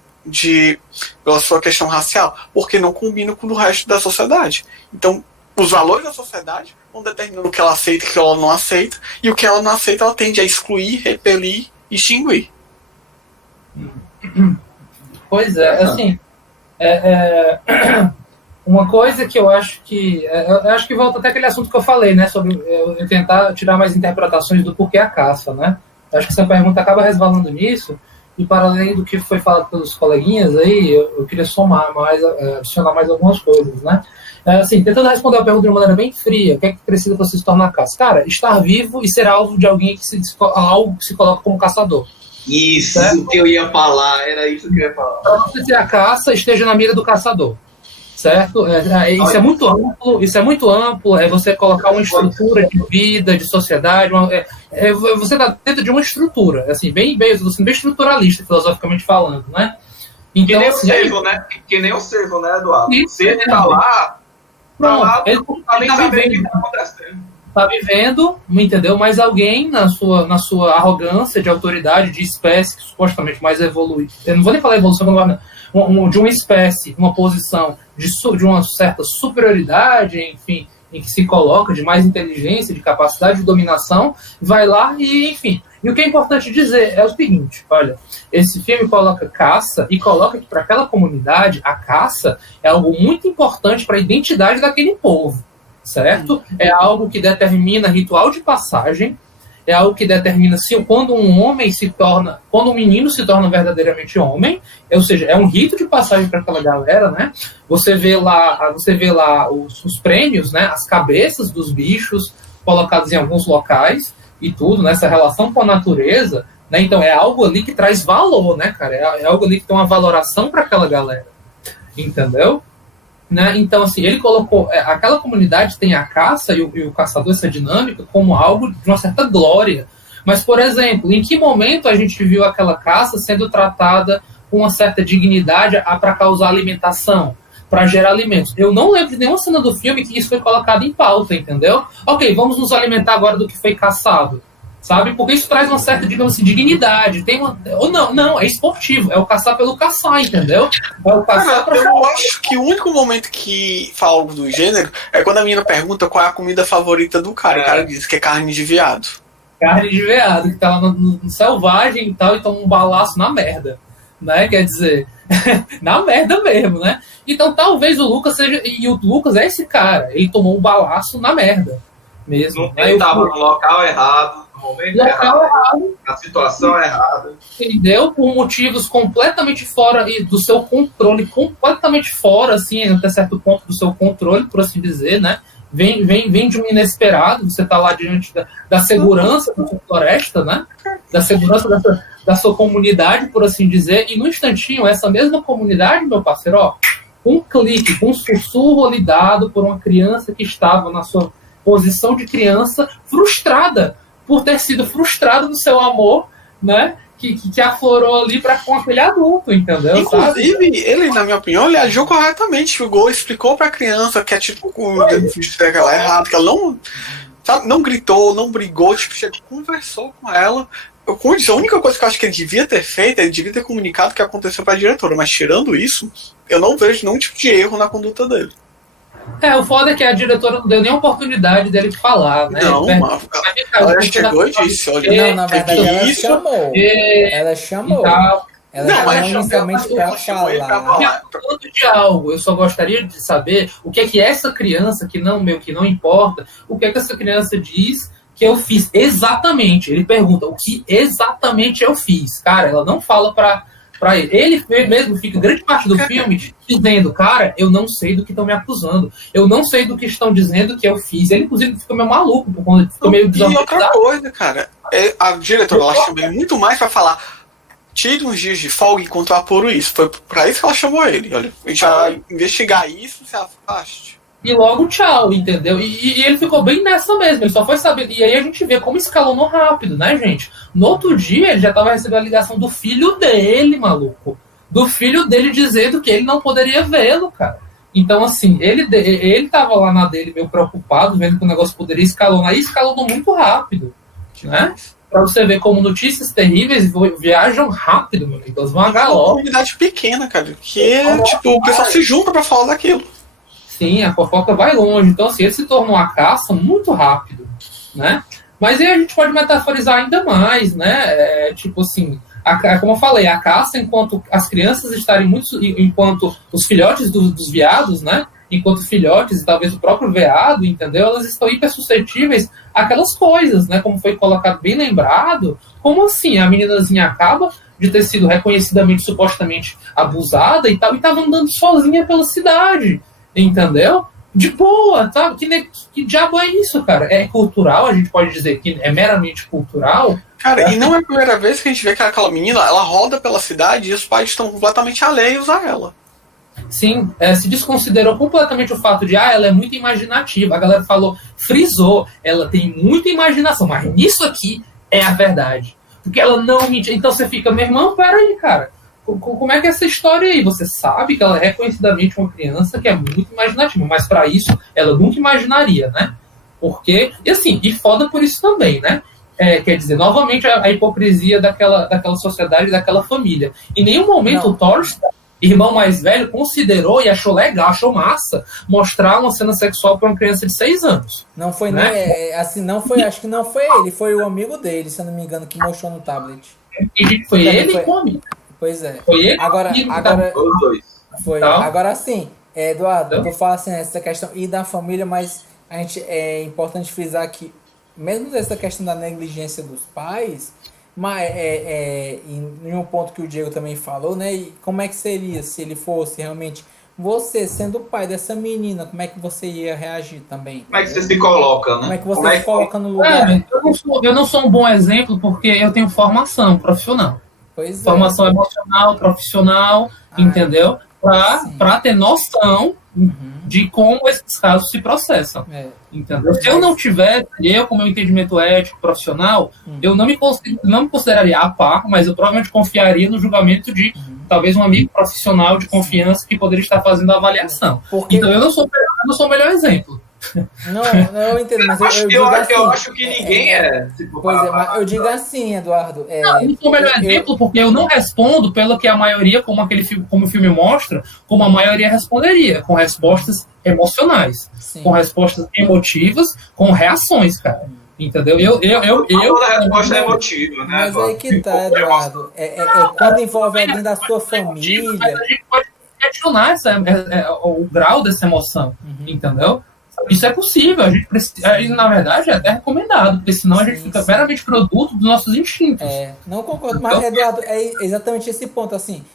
pela sua questão racial? Porque não combinam com o resto da sociedade. Então, os valores da sociedade vão determinando o que ela aceita e o que ela não aceita, e o que ela não aceita ela tende a excluir, repelir e extinguir. Pois é, assim, uma coisa que eu acho que volta até aquele assunto que eu falei, né, sobre eu tentar tirar mais interpretações do porquê a caça, né? Eu acho que essa pergunta acaba resvalando nisso, e para além do que foi falado pelos coleguinhas aí, eu queria somar mais, adicionar mais algumas coisas, né? Assim, tentando responder a pergunta de uma maneira bem fria, o que é que precisa para você se tornar caça? Cara, estar vivo e ser alvo de alguém que algo que se coloca como caçador. Isso, certo? que eu ia falar, era isso que eu ia falar. Para você ser a caça, esteja na mira do caçador. Certo? Isso é muito amplo, é você colocar uma estrutura de vida, de sociedade, você está dentro de uma estrutura, assim, bem estruturalista, filosoficamente falando, né? Então, que nem assim, o servo, né? Que nem o servo, né, Eduardo? Isso, Se ele tá lá, ele tá nem tá sabendo o que vivendo. tá acontecendo. Tá vivendo, entendeu? Mas alguém na sua arrogância de autoridade, de espécie supostamente mais evoluída, eu não vou nem falar evolução, de uma espécie, uma posição de uma certa superioridade, enfim, em que se coloca, de mais inteligência, de capacidade de dominação, vai lá e, enfim. E o que é importante dizer é o seguinte, olha, esse filme coloca caça e coloca que para aquela comunidade a caça é algo muito importante para a identidade daquele povo, certo? É algo que determina ritual de passagem, é algo que determina quando um menino se torna verdadeiramente homem, ou seja, é um rito de passagem para aquela galera, né? Você vê lá os prêmios, né? As cabeças dos bichos colocados em alguns locais e tudo, nessa relação com a natureza, né? Então é algo ali que traz valor, né, cara? É algo ali que tem uma valoração para aquela galera, entendeu? Né? Então, assim, ele colocou aquela comunidade tem a caça e o caçador, essa dinâmica, como algo de uma certa glória. Mas, por exemplo, em que momento a gente viu aquela caça sendo tratada com uma certa dignidade para causar alimentação, para gerar alimentos? Eu não lembro de nenhuma cena do filme que isso foi colocado em pauta, entendeu? Ok, vamos nos alimentar agora do que foi caçado, sabe? Porque isso traz uma certa, digamos assim, dignidade. Não, é esportivo. É o caçar pelo caçar, entendeu? É o caçar pra... Eu acho que o único momento que fala algo do gênero é quando a menina pergunta qual é a comida favorita do cara. O cara diz que é carne de veado. Carne de veado, que tá lá no selvagem e tal, e toma um balaço na merda, né? Quer dizer, na merda mesmo, né? Então talvez o Lucas seja... E o Lucas é esse cara. Ele tomou um balaço na merda mesmo. Ele estava no local errado, no momento errado, na situação errada. Entendeu? Por motivos completamente fora do seu controle, completamente fora, assim, até certo ponto do seu controle, por assim dizer, né? Vem de um inesperado, você está lá diante da segurança da sua floresta, né? Da segurança da sua comunidade, por assim dizer, e no instantinho, essa mesma comunidade, meu parceiro, ó, um clique, um sussurro lhe dado por uma criança que estava na sua posição de criança frustrada, por ter sido frustrada no seu amor, né? Que aflorou ali com aquele adulto, entendeu? Inclusive, sabe? ele, na minha opinião, ele agiu corretamente. Chegou, explicou pra criança que é tipo que ela é errada, que ela não gritou, não brigou, tipo, chegou, conversou com ela. A única coisa que eu acho que ele devia ter feito, ele devia ter comunicado o que aconteceu pra diretora, mas tirando isso, eu não vejo nenhum tipo de erro na conduta dele. O foda é que a diretora não deu nem oportunidade dele falar, né? Não, ela chegou e disse, olha... Não, na verdade ela chamou. Ela chamou. Ela chamou inicialmente pra falar. De algo. Eu só gostaria de saber o que é que essa criança, que não importa, o que é que essa criança diz que eu fiz exatamente. Ele pergunta o que exatamente eu fiz. Cara, ela não fala pra ele. Ele mesmo fica grande parte do filme dizendo, cara, eu não sei do que estão me acusando. Eu não sei do que estão dizendo que eu fiz. Ele, inclusive, ficou meio maluco, porque ficou meio desorganizado. E outra coisa, cara, a diretora, ela chamou ele muito mais pra falar, tire uns dias de folga enquanto eu apuro isso. Foi pra isso que ela chamou ele. Olha, a gente vai investigar isso, se afaste. e logo tchau, entendeu? E ele ficou bem nessa mesmo, ele só foi saber. E aí a gente vê como escalonou rápido, né, gente? No outro dia, ele já tava recebendo a ligação do filho dele, maluco. Do filho dele dizendo que ele não poderia vê-lo, cara. Então, assim, ele tava lá na dele meio preocupado, vendo que o negócio poderia escalonar, e escalonou muito rápido, né? Pra você ver como notícias terríveis viajam rápido, meu amigo. Elas vão a É uma galope. comunidade pequena, cara, que tipo, o pessoal se junta pra falar daquilo. Sim, a fofoca vai longe. Então, assim, ele se tornou uma caça muito rápido, né? Mas aí a gente pode metaforizar ainda mais, né? Tipo assim, como eu falei, a caça, enquanto as crianças estarem enquanto os filhotes dos veados, né? Enquanto filhotes e talvez o próprio veado, entendeu? Elas estão hiper suscetíveis àquelas coisas, né? Como foi colocado, bem lembrado. Como assim? A meninazinha acaba de ter sido reconhecidamente, supostamente abusada e tal, e estava andando sozinha pela cidade, entendeu? De boa, tá? Que diabo é isso, cara? É cultural, a gente pode dizer que é meramente cultural. Cara, e não é a primeira vez que a gente vê que aquela menina, ela roda pela cidade e os pais estão completamente alheios a ela. Sim, se desconsiderou completamente o fato de ela é muito imaginativa. A galera frisou, ela tem muita imaginação, mas nisso aqui é a verdade. Porque ela não mente. Então você fica, meu irmão, peraí, cara. Como é que é essa história aí? Você sabe que ela é reconhecidamente uma criança que é muito imaginativa, mas para isso ela nunca imaginaria, né? Porque, e assim, e foda por isso também, né? Quer dizer, novamente a hipocrisia daquela sociedade, daquela família. Em nenhum momento o Thorsten, irmão mais velho, considerou e achou legal, achou massa mostrar uma cena sexual para uma criança de 6 anos. Não foi, né? assim, não foi, acho que não foi ele, foi o amigo dele, se eu não me engano, que mostrou no tablet. E foi ele com o amigo. Pois é. Foi ele agora, os dois. foi. Então, agora sim, Eduardo, eu vou falar assim, essa questão e da família, mas a gente é importante frisar que, mesmo essa questão da negligência dos pais, mas em um ponto que o Diego também falou, né? E como é que seria se ele fosse realmente você sendo o pai dessa menina? Como é que você ia reagir também? Como é que você se coloca, né? Como é que você se coloca no lugar? Eu não sou um bom exemplo porque eu tenho formação profissional. Pois formação emocional, profissional, entendeu? Para ter noção de como esses casos se processam. Entendeu? Se eu não tivesse, com meu entendimento ético, profissional, eu não me consideraria a par, mas eu provavelmente confiaria no julgamento de talvez um amigo profissional de confiança que poderia estar fazendo a avaliação. Então eu não sou o melhor exemplo. Não, eu entendo, mas eu acho que ninguém é. Pois é, mas eu digo assim, Eduardo. Não, eu sou o melhor exemplo porque eu não respondo pelo que a maioria, como o filme mostra, como a maioria responderia, com respostas emocionais, com respostas emotivas, com reações, cara. Entendeu? Toda resposta é emotiva, né? Mas aí que tá, Eduardo. Quando envolve alguém da sua família. Mas a gente pode questionar o grau dessa emoção, entendeu? Isso é possível, a gente precisa, na verdade é até recomendado, porque senão a gente fica meramente produto dos nossos instintos. Não concordo, mas Eduardo, é exatamente esse ponto, assim,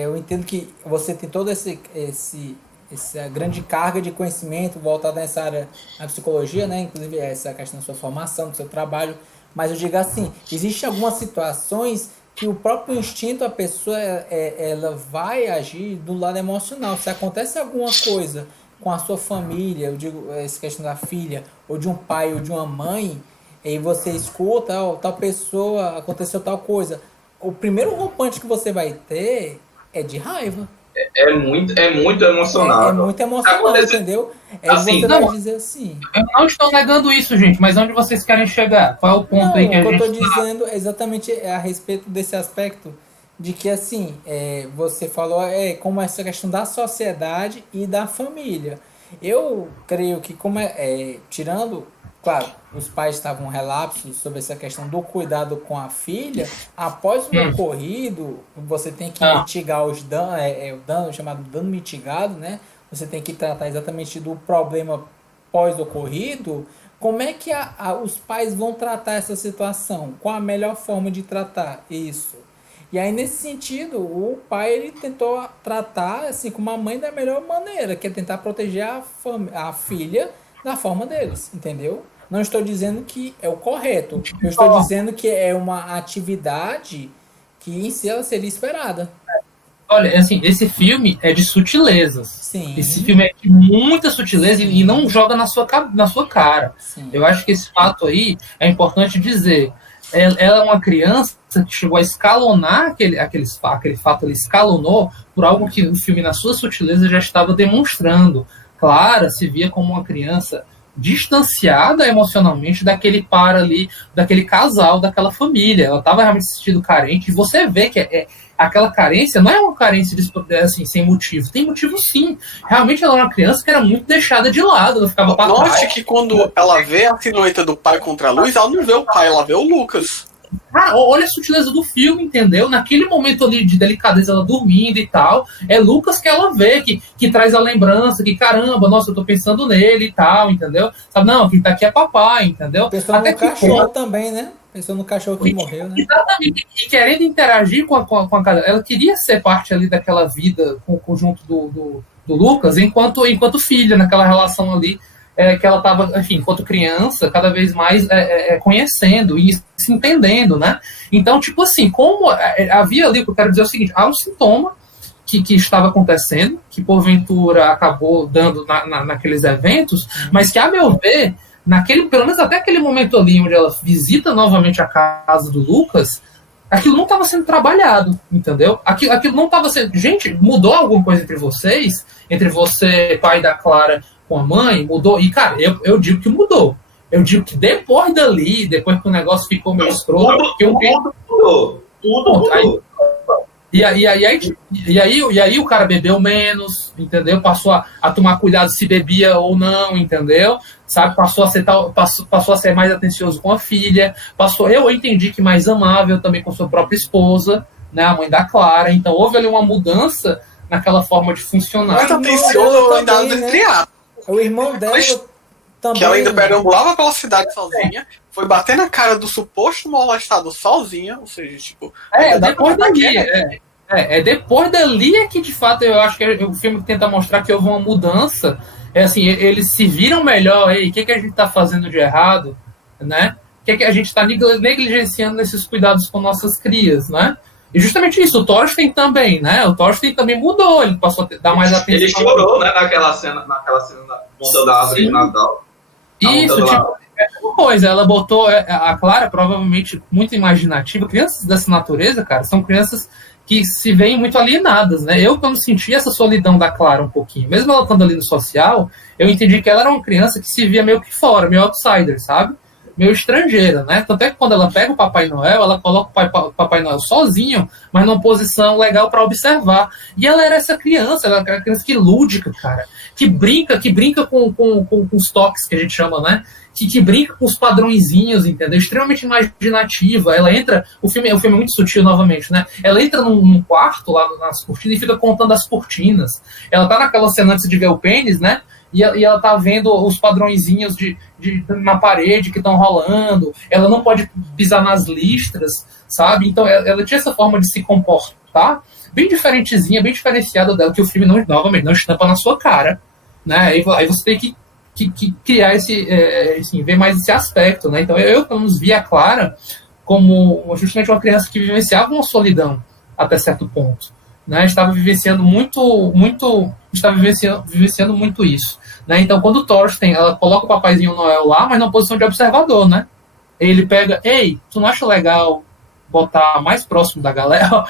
eu entendo que você tem toda essa grande carga de conhecimento voltada nessa área da psicologia, né, inclusive essa questão da sua formação, do seu trabalho, mas eu digo assim, existem algumas situações que o próprio instinto, a pessoa, ela vai agir do lado emocional, se acontece alguma coisa com a sua família, eu digo, essa questão da filha, ou de um pai, ou de uma mãe, e você escuta, tal pessoa, aconteceu tal coisa, o primeiro rompante que você vai ter é de raiva. É muito emocionado. É muito emocional, entendeu? Assim, você vai dizer assim. Eu não estou negando isso, gente, mas onde vocês querem chegar? Qual é o ponto aí que a gente... O que eu estou dizendo é exatamente a respeito desse aspecto de que, assim, você falou como essa questão da sociedade e da família. Eu creio que, tirando, claro, os pais estavam relapsos sobre essa questão do cuidado com a filha, após o ocorrido, você tem que mitigar os danos, o dano chamado dano mitigado, né? Você tem que tratar exatamente do problema pós-ocorrido. Como é que os pais vão tratar essa situação? Qual a melhor forma de tratar isso? E aí, nesse sentido, o pai ele tentou tratar assim, como a mãe da melhor maneira, que é tentar proteger a filha da forma deles, entendeu? Não estou dizendo que é o correto, eu estou dizendo que é uma atividade que em si ela seria esperada. olha, assim, esse filme é de sutilezas. Sim. Esse filme é de muita sutileza e não joga na sua cara. Sim. Eu acho que esse fato aí é importante dizer. Ela é uma criança que chegou a escalonar aquele fato, ele escalonou por algo que o filme, na sua sutileza, já estava demonstrando. Clara se via como uma criança distanciada emocionalmente daquele par ali, daquele casal, daquela família. Ela estava realmente se sentindo carente, e você vê que aquela carência não é uma carência assim, sem motivo. Tem motivo sim. Realmente ela era uma criança que era muito deixada de lado, ela ficava para trás. Note que quando ela vê a silhueta do pai contra a luz, ela não vê o pai, ela vê o Lucas. Ah, olha a sutileza do filme, entendeu? Naquele momento ali de delicadeza, ela dormindo e tal, é Lucas que ela vê, que traz a lembrança, que caramba, nossa, eu tô pensando nele e tal, entendeu? Sabe, não, quem tá aqui é papai, entendeu? Pensou no cachorro também, né? Pensou no cachorro que morreu, né? Exatamente. E querendo interagir com a casa. Ela queria ser parte ali daquela vida com o conjunto do Lucas enquanto filha, naquela relação ali que ela estava, enfim, enquanto criança, cada vez mais conhecendo e se entendendo, né? Então, tipo assim, como havia ali, o que eu quero dizer é o seguinte, há um sintoma que estava acontecendo, que porventura acabou dando naqueles eventos, mas que, a meu ver, pelo menos até aquele momento ali onde ela visita novamente a casa do Lucas, aquilo não estava sendo trabalhado, entendeu? Aquilo não estava sendo... Gente, mudou alguma coisa entre vocês? Entre você, pai da Clara, com a mãe? Mudou? E, cara, eu digo que mudou. Eu digo que depois dali, depois que o negócio ficou meio escroto... Tudo mudou. E aí o cara bebeu menos, entendeu? Passou a tomar cuidado se bebia ou não, entendeu? Sabe? Passou a ser mais atencioso com a filha. Eu entendi que mais amável também com sua própria esposa, né? A mãe da Clara. Então houve ali uma mudança naquela forma de funcionar. Mais atencioso ainda entre aspas. O irmão dela também. Que ela ainda perambulava pela cidade sozinha, foi bater na cara do suposto molestador sozinha, ou seja, tipo... depois dali, depois dali é que, de fato, eu acho que o filme tenta mostrar que houve uma mudança, assim, eles se viram melhor, o que a gente tá fazendo de errado, né? O que a gente tá negligenciando nesses cuidados com nossas crias, né? E justamente isso, o Thorsten também, né? O Thorsten também mudou, ele passou a dar mais atenção. Ele chorou, né, naquela cena da ponta da árvore de Natal. Isso, tipo, uma coisa, ela botou a Clara, provavelmente muito imaginativa. Crianças dessa natureza, cara, são crianças que se veem muito alienadas, né? Eu, quando senti essa solidão da Clara um pouquinho, mesmo ela estando ali no social, eu entendi que ela era uma criança que se via meio que fora, meio outsider, sabe? Meio estrangeira, né? Tanto é que quando ela pega o Papai Noel, ela coloca o Papai Noel sozinho, mas numa posição legal para observar. E ela era essa criança, ela era uma criança que lúdica, cara, que brinca com os toques que a gente chama, né? Que brinca com os padrõezinhos, entendeu? Extremamente imaginativa. Ela entra... O filme é muito sutil, novamente, né? Ela entra num quarto lá nas cortinas e fica contando as cortinas. Ela tá naquela cena antes de ver o pênis, né? E ela tá vendo os padrõezinhos na parede que estão rolando. Ela não pode pisar nas listras, sabe? Então ela tinha essa forma de se comportar bem diferentezinha, bem diferenciada dela, que o filme novamente não estampa na sua cara, né? Aí você tem que criar ver mais esse aspecto, né? Então eu pelo menos vi a Clara como justamente uma criança que vivenciava uma solidão até certo ponto, né? Estava vivenciando vivenciando muito isso, né? Então quando o Thorsten, ela coloca o Papaizinho Noel lá, mas na posição de observador, né? Ele pega, tu não acha legal botar mais próximo da galera?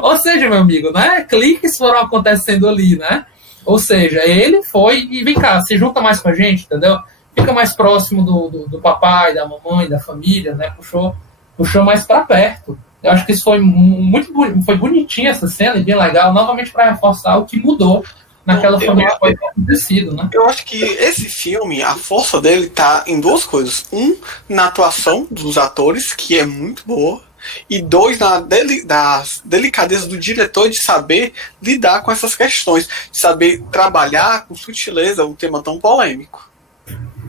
Ou seja, meu amigo, né? Cliques foram acontecendo ali, né? Ou seja, ele foi e vem cá, se junta mais com a gente, entendeu? Fica mais próximo do papai, da mamãe, da família, né? Puxou mais para perto. Eu acho que isso foi bonitinho essa cena e bem legal, novamente para reforçar o que mudou naquela família que foi acontecido, né? Eu acho que esse filme, a força dele tá em duas coisas. Na atuação dos atores, que é muito boa. E dois, na delicadeza do diretor de saber lidar com essas questões, de saber trabalhar com sutileza um tema tão polêmico.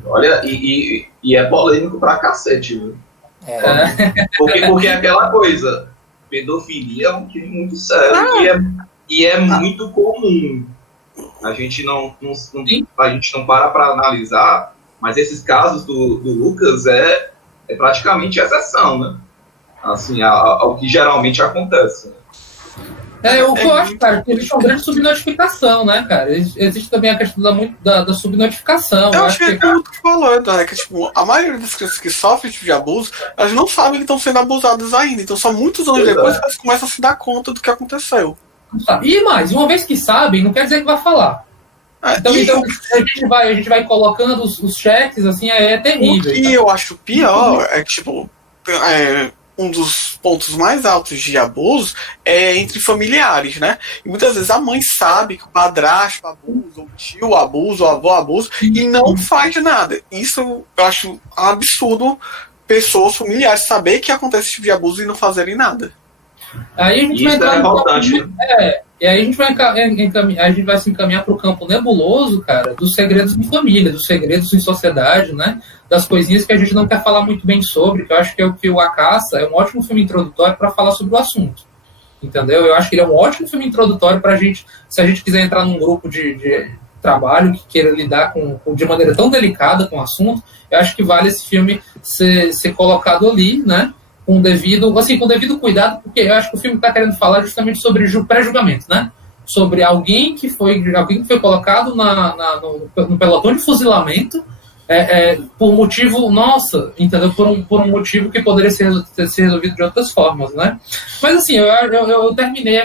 Olha, e é polêmico pra cacete, viu? Porque é aquela coisa, pedofilia é um crime muito sério e é muito comum. A gente não para analisar, mas esses casos do Lucas é praticamente exceção, né? Assim, ao que geralmente acontece. O que eu acho, cara, que existe uma grande subnotificação, né, cara? Existe também a questão da subnotificação. Eu acho que é como tu falou, Eduardo, que tipo, a maioria das crianças que sofrem tipo de abuso, elas não sabem que estão sendo abusadas ainda. Então são muitos anos depois que elas começam a se dar conta do que aconteceu. E mais, uma vez que sabem, não quer dizer que vai falar. Então a gente vai colocando os cheques, assim, é terrível. O que eu acho pior é que, tipo, um dos pontos mais altos de abuso é entre familiares, né? E muitas vezes a mãe sabe que o padrasto abusa, o tio abusa, o avô abusa, e não faz nada. Isso eu acho um absurdo pessoas familiares saber que acontece esse tipo de abuso e não fazerem nada. Aí a gente Isso vai é revoltante. E aí a gente vai se encaminhar para o campo nebuloso, cara, dos segredos de família, dos segredos em sociedade, né? Das coisinhas que a gente não quer falar muito bem sobre, que eu acho que é o que o A Caça é um ótimo filme introdutório para falar sobre o assunto. Entendeu? Eu acho que ele é um ótimo filme introdutório para a gente, se a gente quiser entrar num grupo de trabalho que queira lidar de maneira tão delicada com o assunto, eu acho que vale esse filme ser colocado ali, né? Com o devido cuidado, porque eu acho que o filme está querendo falar justamente sobre pré-julgamento, né? Sobre alguém que foi colocado no pelotão de fuzilamento por motivo, entendeu? Por um motivo que poderia ser resolvido de outras formas, né? Mas assim, eu terminei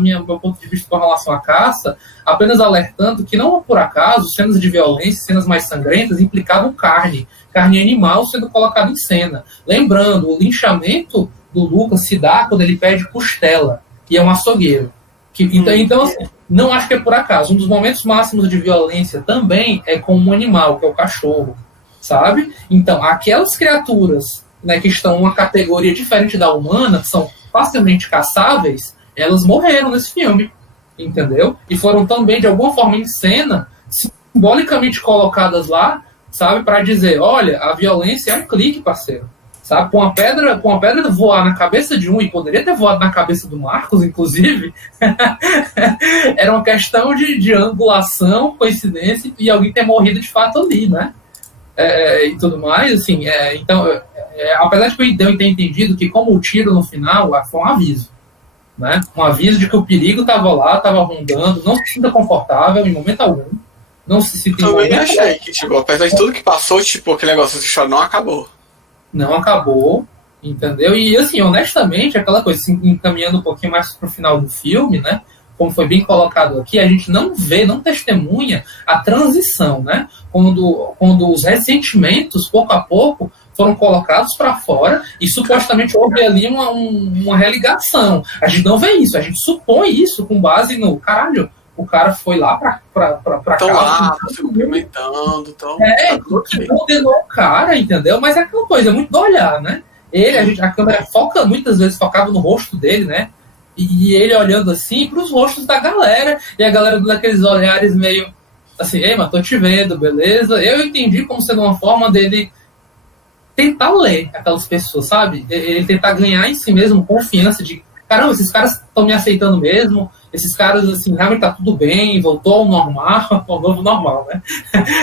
meu ponto de vista com relação à caça, apenas alertando que não por acaso cenas de violência, cenas mais sangrentas implicavam carne animal sendo colocada em cena. Lembrando, o linchamento do Lucas se dá quando ele pede costela, e é um açougueiro. Então, assim, não acho que é por acaso. Um dos momentos máximos de violência também é com um animal, que é o cachorro, sabe? Então, aquelas criaturas, né, que estão em uma categoria diferente da humana, que são facilmente caçáveis, elas morreram nesse filme, entendeu? E foram também, de alguma forma, em cena, simbolicamente colocadas lá, sabe, para dizer, olha, a violência é um clique, parceiro. Sabe, com a pedra voar na cabeça de um, e poderia ter voado na cabeça do Marcos, inclusive, era uma questão de angulação, coincidência, e alguém ter morrido de fato ali, né? E tudo mais, assim, então, apesar de eu ter entendido que como o tiro no final foi um aviso, né? Um aviso de que o perigo estava lá, estava rondando, não se sinta confortável em momento algum, não se sinta em momento algum. Eu achei que, tipo, apesar de tudo que passou, tipo, aquele negócio de chorar não acabou. Não acabou, entendeu? E, assim, honestamente, aquela coisa, assim, encaminhando um pouquinho mais pro final do filme, né? Como foi bem colocado aqui, a gente não testemunha a transição, né? Quando os ressentimentos, pouco a pouco, foram colocados para fora e supostamente houve ali uma religação. A gente não vê isso, a gente supõe isso com base no caralho. O cara foi lá pra casa. Lá, se cumprimentando. Que condenou o cara, entendeu? Mas é aquela coisa, é muito do olhar, né? A câmera muitas vezes focava no rosto dele, né? E ele olhando assim pros rostos da galera. E a galera dando aqueles olhares meio assim, ei, mas tô te vendo, beleza? Eu entendi como sendo uma forma dele tentar ler aquelas pessoas, sabe? Ele tentar ganhar em si mesmo confiança de caramba, esses caras estão me aceitando mesmo, esses caras, assim, realmente tá tudo bem, voltou ao normal, ao novo normal, né?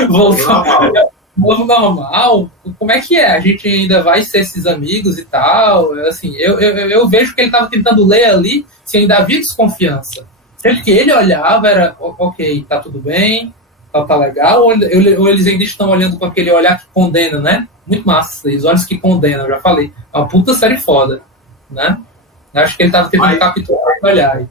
Voltou ao novo normal, como é que é? A gente ainda vai ser esses amigos e tal, assim, eu vejo que ele tava tentando ler ali, se ainda havia desconfiança. Sempre que ele olhava, era, ok, tá tudo bem, tá legal, ou eles ainda estão olhando com aquele olhar que condena, né? Muito massa, os olhos que condenam, eu já falei. É uma puta série foda, né? Acho que ele estava tentando capturar e olhar aí.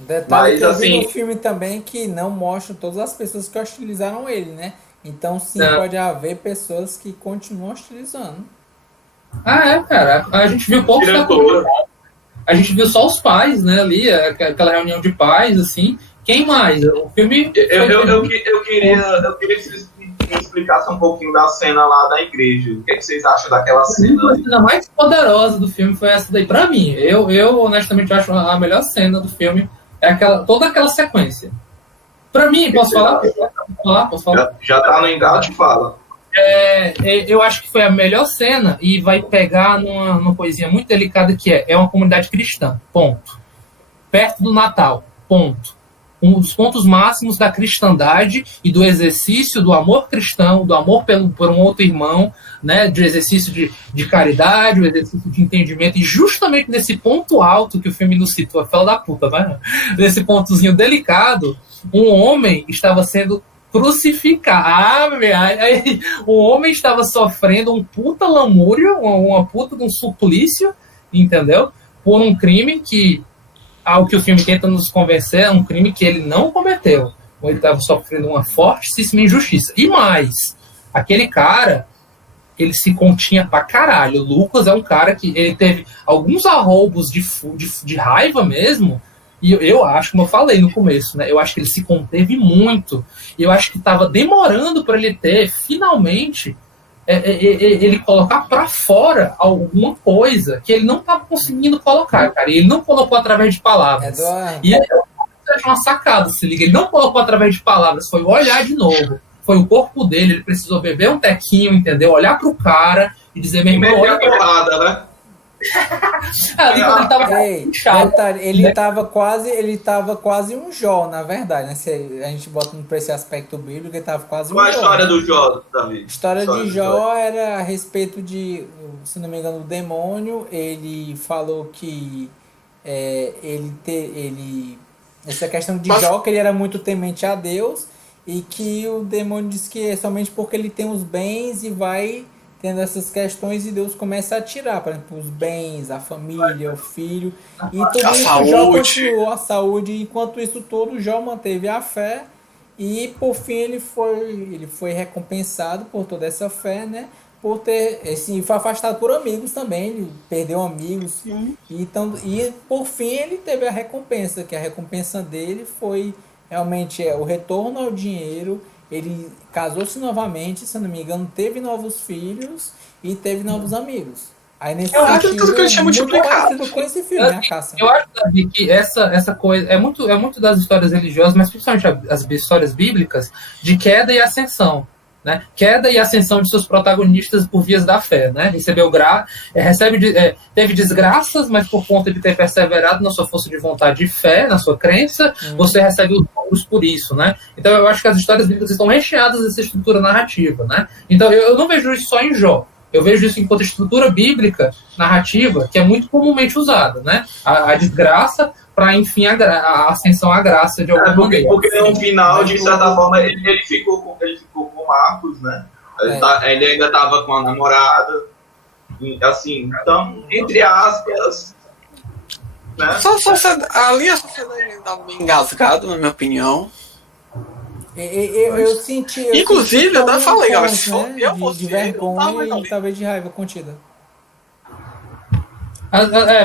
Detalhe, assim, no filme também que não mostra todas as pessoas que hostilizaram ele, né? Então, sim, pode haver pessoas que continuam hostilizando. Cara. A gente viu pouco da comunidade. A gente viu só os pais, né, ali, aquela reunião de pais, assim. Quem mais? O filme... Eu queria que vocês me explicassem um pouquinho da cena lá da igreja. O que vocês acham daquela cena? A cena mais poderosa do filme foi essa daí. Pra mim, eu honestamente acho a melhor cena do filme é toda aquela sequência. Pra mim, posso falar? Posso falar? Já tá no engate, fala. Eu acho que foi a melhor cena e vai pegar numa coisinha muito delicada que é uma comunidade cristã, ponto. Perto do Natal, ponto. um dos pontos máximos da cristandade e do exercício do amor cristão, do amor por um outro irmão, né, do exercício de caridade, o exercício de entendimento, e justamente nesse ponto alto que o filme nos citou, fala da puta, né? Nesse pontozinho delicado, um homem estava sendo crucificado. O homem estava sofrendo um puta lamúrio, uma puta de um suplício, entendeu? Por um crime que, ao que o filme tenta nos convencer, é um crime que ele não cometeu. Ele estava sofrendo uma fortíssima injustiça. E mais, aquele cara, ele se continha pra caralho. O Lucas é um cara que ele teve alguns arroubos de raiva mesmo, e eu acho, como eu falei no começo, né, eu acho que ele se conteve muito. E eu acho que estava demorando para ele ter, finalmente, ele colocar para fora alguma coisa que ele não estava conseguindo colocar, cara. E ele não colocou através de palavras. E é uma sacada, se liga. Ele não colocou através de palavras, foi olhar de novo. Foi o corpo dele, ele precisou beber um tequinho, entendeu? Olhar pro cara e dizer, meu irmão, olha porrada, né? Ele tava quase um Jó, na verdade, né? Se a gente bota por esse aspecto bíblico, ele tava quase Qual um a Jó. História do Jó, Davi? A história de Jó era a respeito de, se não me engano, o demônio. Ele falou que essa questão de Jó, que ele era muito temente a Deus, e que o demônio disse que é somente porque ele tem os bens e vai tendo essas questões e Deus começa a tirar, por exemplo, os bens, a família, o filho, e tudo isso Jó continuou, a saúde. Enquanto isso tudo, Jó manteve a fé, e por fim ele foi recompensado por toda essa fé, né? Por ter, assim, foi afastado por amigos também, ele perdeu amigos, e por fim ele teve a recompensa, que a recompensa dele foi realmente o retorno ao dinheiro. Ele casou-se novamente, se não me engano, teve novos filhos e teve novos amigos. Aí nesse sentido, tudo que eu chamo de parecido com esse filme, né, Cássia? Eu acho, Davi, que essa coisa é muito das histórias religiosas, mas principalmente as histórias bíblicas, de queda e ascensão. Né? Queda e ascensão de seus protagonistas por vias da fé, né? Teve desgraças, mas por conta de ter perseverado na sua força de vontade e fé, na sua crença, você recebe os louros por isso, né? Então eu acho que as histórias bíblicas estão recheadas dessa estrutura narrativa, né? Então eu não vejo isso só em Jó. Eu vejo isso enquanto estrutura bíblica narrativa que é muito comumente usada, né? A desgraça para, enfim, a ascensão à graça de alguma maneira. Porque no final, de certa forma, ele ficou com Marcos, né? Ele ainda estava com a namorada. Assim, então, entre aspas... Né? Ali a sociedade estava bem engasgada, na minha opinião. Eu senti... Inclusive, eu até falei, galera, se for eu fosse de vergonha e talvez de raiva contida.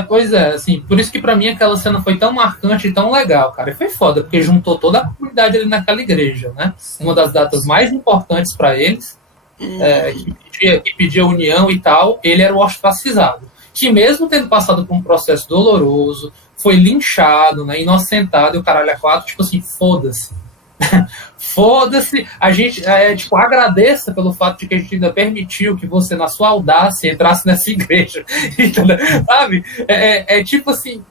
Pois é, assim, por isso que pra mim aquela cena foi tão marcante e tão legal, cara. E foi foda, porque juntou toda a comunidade ali naquela igreja, né? Sim. Uma das datas mais importantes pra eles, que pedia união e tal, ele era o ostracizado. Que mesmo tendo passado por um processo doloroso, foi linchado, né, inocentado e o caralho a quatro, tipo assim, foda-se. Foda-se, a gente agradeça pelo fato de que a gente ainda permitiu que você, na sua audácia, entrasse nessa igreja. Entendeu? Sabe? Tipo assim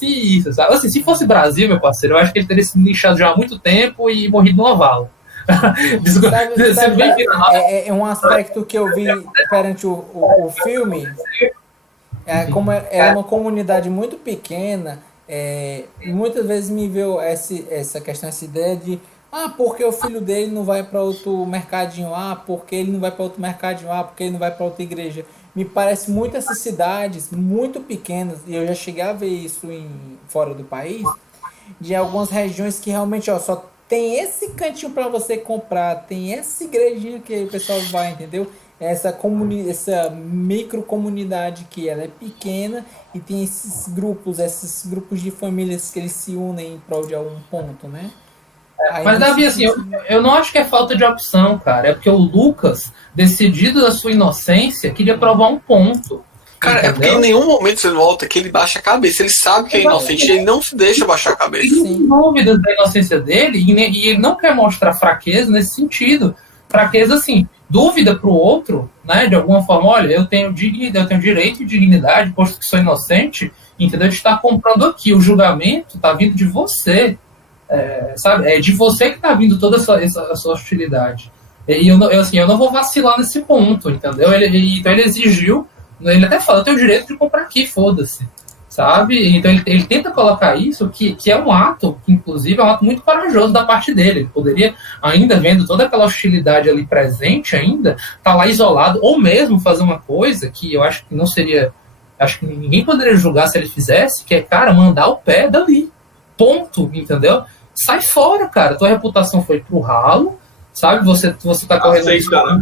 isso, sabe? Assim, se fosse Brasil, meu parceiro, eu acho que ele teria sido linchado já há muito tempo e morrido no vala. É um aspecto que eu vi perante o filme. Como é uma comunidade muito pequena. Muitas vezes me veio essa questão, essa ideia de porque o filho dele não vai para outro mercadinho, porque ele não vai para outro mercadinho, porque ele não vai para outra igreja. Me parece muito essas cidades muito pequenas, e eu já cheguei a ver isso fora do país, de algumas regiões que realmente só tem esse cantinho para você comprar, tem essa igrejinha que o pessoal vai, entendeu? Essa micro comunidade que ela é pequena e tem esses grupos de famílias que eles se unem em prol de algum ponto, né? Mas, Davi, assim, eu não acho que é falta de opção, cara. É porque o Lucas, decidido da sua inocência, queria provar um ponto. Cara, entendeu? É porque em nenhum momento você nota que ele baixa a cabeça. Ele sabe que é inocente e ele não se deixa baixar a cabeça. Ele tem dúvidas da inocência dele e ele não quer mostrar fraqueza nesse sentido. Fraqueza, assim, dúvida pro outro, né? De alguma forma, olha, eu tenho direito e dignidade, posto que sou inocente, entendeu? De estar comprando aqui. O julgamento tá vindo de você. sabe? É de você que tá vindo toda essa hostilidade. E eu não vou vacilar nesse ponto, entendeu? Então ele exigiu, ele até fala, eu tenho o direito de comprar aqui, foda-se, sabe? Então ele tenta colocar isso, que é um ato, que inclusive é um ato muito corajoso da parte dele. Ele poderia, ainda vendo toda aquela hostilidade ali presente ainda, tá lá isolado, ou mesmo fazer uma coisa que eu acho que não seria, acho que ninguém poderia julgar se ele fizesse, que é, cara, mandar o pé dali. Ponto, entendeu? Sai fora, cara. Tua reputação foi pro ralo, sabe? Você tá correndo Aceita, né?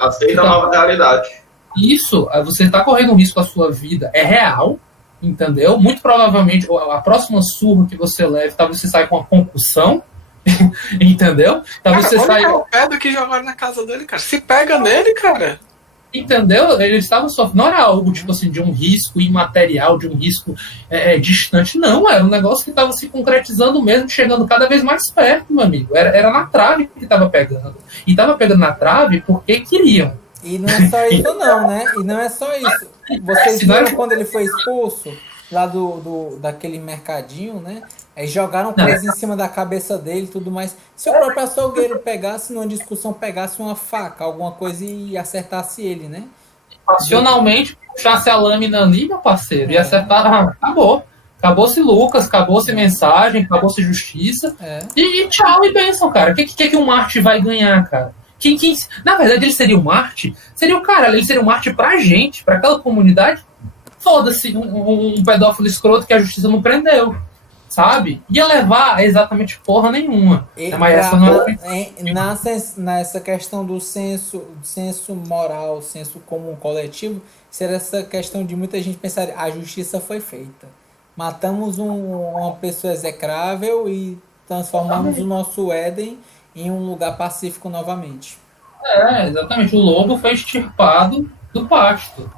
Aceita a nova realidade. Isso, você tá correndo um risco, a sua vida é real, entendeu? Muito provavelmente a próxima surra que você leve, talvez você saia com uma concussão, entendeu? Talvez você saia. O pé do que jogaram na casa dele, cara. Se pega nele, cara. Entendeu? Eles estavam sofrendo. Não era algo tipo assim de um risco imaterial, de um risco distante, não. Era um negócio que estava se concretizando mesmo, chegando cada vez mais perto, meu amigo. Era na trave que estava pegando. E estava pegando na trave porque queriam. E não é só isso, não, né? E não é só isso. Vocês viram quando ele foi expulso lá daquele mercadinho, né? Aí jogaram coisa em cima da cabeça dele e tudo mais. Se o próprio açougueiro pegasse, numa discussão, pegasse uma faca, alguma coisa e acertasse ele, né? Racionalmente, puxasse a lâmina ali, meu parceiro, e acertar, acabou. Acabou-se Lucas, acabou-se mensagem, acabou-se justiça. E tchau e bênção, cara. O que um Marte vai ganhar, cara? Na verdade, ele seria o Marte? Seria o cara, ele seria o Marte pra gente, pra aquela comunidade. Foda-se, um pedófilo escroto que a justiça não prendeu. Sabe? Ia levar exatamente porra nenhuma. Nessa questão do senso moral, senso comum coletivo, seria essa questão de muita gente pensar, a justiça foi feita. Matamos uma pessoa execrável e transformamos o nosso Éden em um lugar pacífico novamente. Exatamente. O lobo foi extirpado do pasto.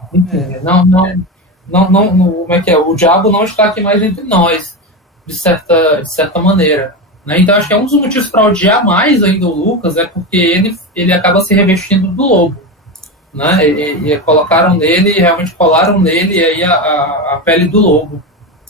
Como é que é? O diabo não está aqui mais entre nós. De certa maneira. Né? Então, acho que é um dos motivos para odiar mais ainda o Lucas é porque ele acaba se revestindo do lobo. Né? E colocaram nele, realmente colaram nele aí a pele do lobo.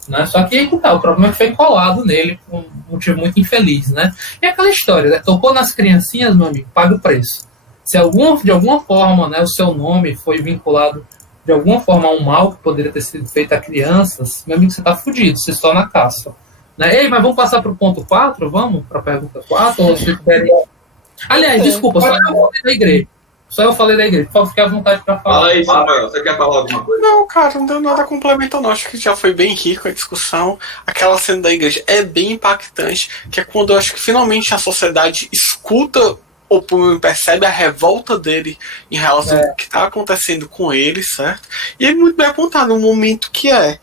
Né? Só que o problema é que foi colado nele por um motivo muito infeliz. Né? E aquela história, né? Tocou nas criancinhas, meu amigo, paga o preço. Se de alguma forma, né, o seu nome foi vinculado de alguma forma a um mal que poderia ter sido feito a crianças, meu amigo, você está fudido, você está na caça. Né? Ei, mas vamos passar para o ponto 4? Vamos para a pergunta 4? Ou vocês querem... Aliás, desculpa, só eu falei da igreja. Só eu falei da igreja. Por favor, fique à vontade para falar. Fala aí, Samuel. Você quer falar alguma coisa? Não, cara, não deu nada complementar, não. Acho que já foi bem rico a discussão. Aquela cena da igreja é bem impactante, que é quando eu acho que finalmente a sociedade escuta ou percebe a revolta dele em relação ao que está acontecendo com ele, certo? E é muito bem apontado no momento que é.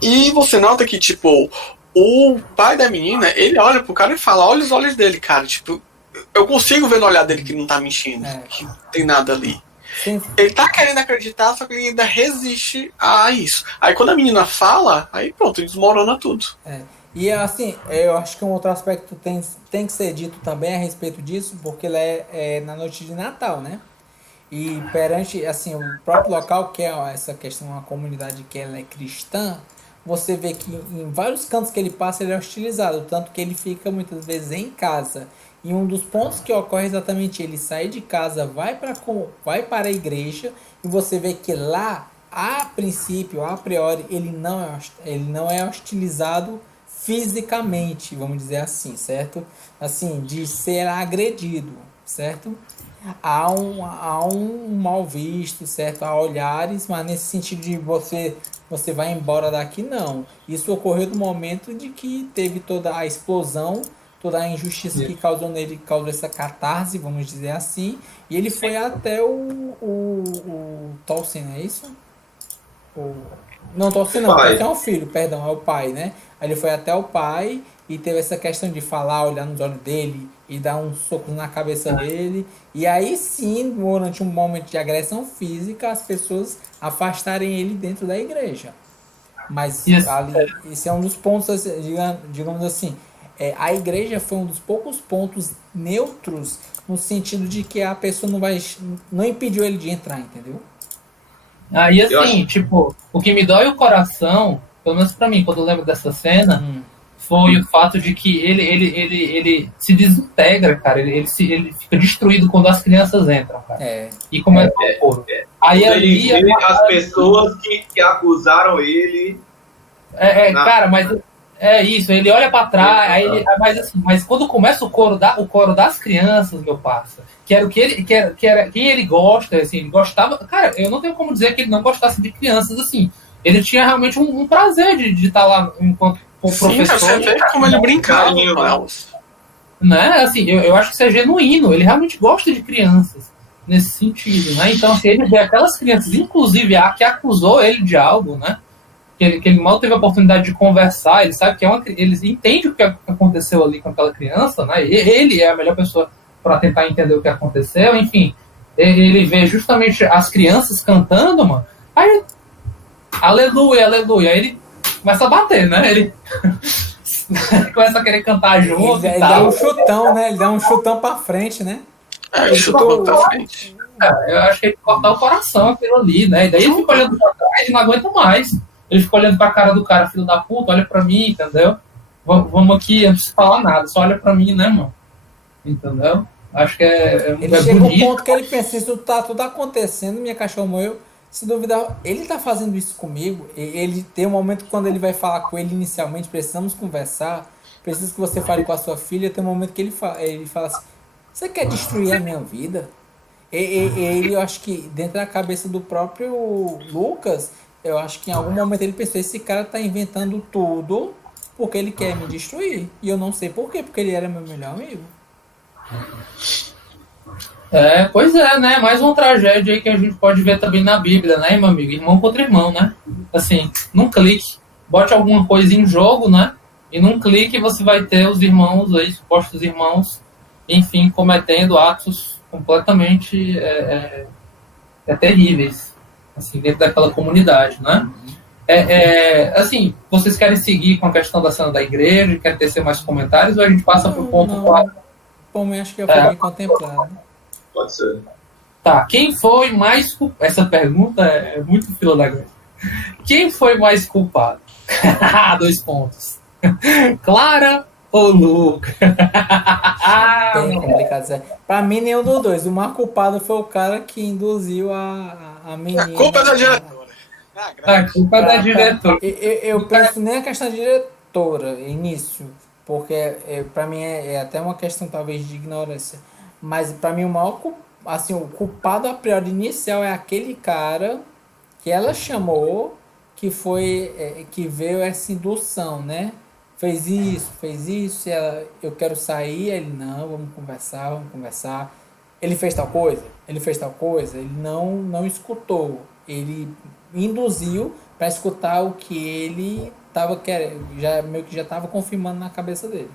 E você nota que, tipo, o pai da menina, ele olha pro cara e fala, olha os olhos dele, cara, tipo, eu consigo ver no olhar dele que não tá mentindo, que não tem nada ali. Sim. Ele tá querendo acreditar, só que ele ainda resiste a isso. Aí quando a menina fala, aí pronto, ele desmorona tudo. E assim, eu acho que um outro aspecto tem que ser dito também a respeito disso, porque ele é na noite de Natal, né? E perante, assim, o próprio local, que é essa questão, uma comunidade que ela é cristã, você vê que em vários cantos que ele passa ele é hostilizado, tanto que ele fica muitas vezes em casa. E um dos pontos que ocorre exatamente, ele sai de casa, vai para a igreja, e você vê que lá, a princípio, a priori, ele não é hostilizado fisicamente, vamos dizer assim, certo? Assim, de ser agredido, certo? Há um mal visto, certo? Há olhares, mas nesse sentido de você vai embora daqui, não. Isso ocorreu no momento de que teve toda a explosão, toda a injustiça que causou nele, causou essa catarse, vamos dizer assim, e ele foi até o Tolkien, é isso? Não, Tolkien não, Tolkien é o filho, perdão, é o pai, né? Aí ele foi até o pai e teve essa questão de falar, olhar nos olhos dele e dar um soco na cabeça dele. E aí sim, durante um momento de agressão física, as pessoas afastarem ele dentro da igreja. Mas ali, esse é um dos pontos, digamos assim, a igreja foi um dos poucos pontos neutros no sentido de que a pessoa não impediu ele de entrar, entendeu? E assim, tipo, o que me dói o coração, pelo menos pra mim, quando eu lembro dessa cena, foi o fato de que ele se desintegra, cara. Ele fica destruído quando as crianças entram, cara. E começa o coro. Aí ali as pessoas que acusaram ele. Cara, mas é isso. Ele olha pra trás, aí mas quando começa o coro das crianças, meu parça, que era o que ele que era quem ele gosta, assim, ele gostava. Cara, eu não tenho como dizer que ele não gostasse de crianças, assim. Ele tinha realmente um prazer de estar lá enquanto professor. Você vê como ele brincava com elas. Né? Assim, eu acho que isso é genuíno. Ele realmente gosta de crianças nesse sentido, né? Então, se ele vê aquelas crianças, inclusive a que acusou ele de algo, né? Que ele mal teve a oportunidade de conversar, ele sabe que ele entende o que aconteceu ali com aquela criança, né? Ele é a melhor pessoa para tentar entender o que aconteceu. Enfim, ele vê justamente as crianças cantando, mano. Aí, aleluia, aleluia. Aí ele começa a bater, né? Ele começa a querer cantar junto. Ele dá um chutão, né? Ele dá um chutão pra frente, né? Ele chutou pra frente. Eu acho que ele cortar o coração aquilo ali, né? E daí ele fica olhando pra trás e não aguenta mais. Ele fica olhando pra cara do cara, filho da puta, olha pra mim, entendeu? Vamos aqui, eu não preciso falar nada, só olha pra mim, né, mano? Entendeu? Acho que ele chega um ponto que ele pensa, isso tá tudo acontecendo, minha cachorra morreu. Se duvidar, ele tá fazendo isso comigo. Ele tem um momento quando ele vai falar com ele inicialmente, precisamos conversar, preciso que você fale com a sua filha. Tem um momento que ele fala assim, você quer destruir a minha vida? Ele, eu acho que dentro da cabeça do próprio Lucas, eu acho que em algum momento ele pensou, esse cara tá inventando tudo porque ele quer me destruir. E eu não sei por quê, porque ele era meu melhor amigo. Pois é, né? Mais uma tragédia aí que a gente pode ver também na Bíblia, né, meu amigo? Irmão contra irmão, né? Assim, num clique, bote alguma coisa em jogo, né? E num clique você vai ter os irmãos aí, supostos irmãos, enfim, cometendo atos completamente terríveis, assim, dentro daquela comunidade, né? Assim, vocês querem seguir com a questão da cena da igreja, querem tecer mais comentários, ou a gente passa pro ponto 4? Bom, eu acho que eu fui bem contemplado. Pode ser. Tá, quem foi mais culpado? Essa pergunta é muito fila da grande. Quem foi mais culpado? 2 pontos. Clara ou Luca? Bem complicado. Pra mim, nenhum dos dois. O mais culpado foi o cara que induziu a menina. A culpa é da diretora. A culpa é da diretora. Eu penso nem a questão da diretora, início, porque pra mim é até uma questão talvez de ignorância. Mas pra mim o maior assim, o culpado a priori inicial é aquele cara que ela chamou, que foi que veio essa indução, né? Fez isso, eu quero sair, ele não, vamos conversar. Ele fez tal coisa, ele não escutou, ele induziu para escutar o que ele estava querendo, meio que já estava confirmando na cabeça dele.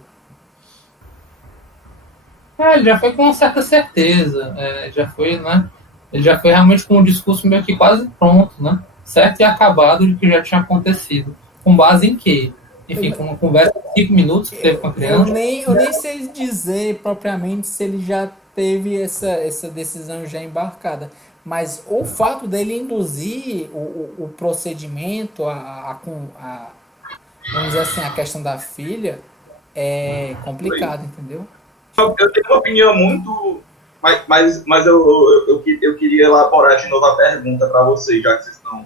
Ele já foi com uma certa certeza, já foi, né? Ele já foi realmente com um discurso meio que quase pronto, né? Certo e acabado de que já tinha acontecido. Com base em quê? Enfim, com uma conversa de 5 minutos que teve com a criança. Eu nem sei dizer propriamente se ele já teve essa decisão já embarcada. Mas o fato dele induzir o procedimento, vamos dizer assim, a questão da filha, é complicado, entendeu? Eu tenho uma opinião muito... Mas eu queria elaborar de novo a pergunta para vocês, já que vocês estão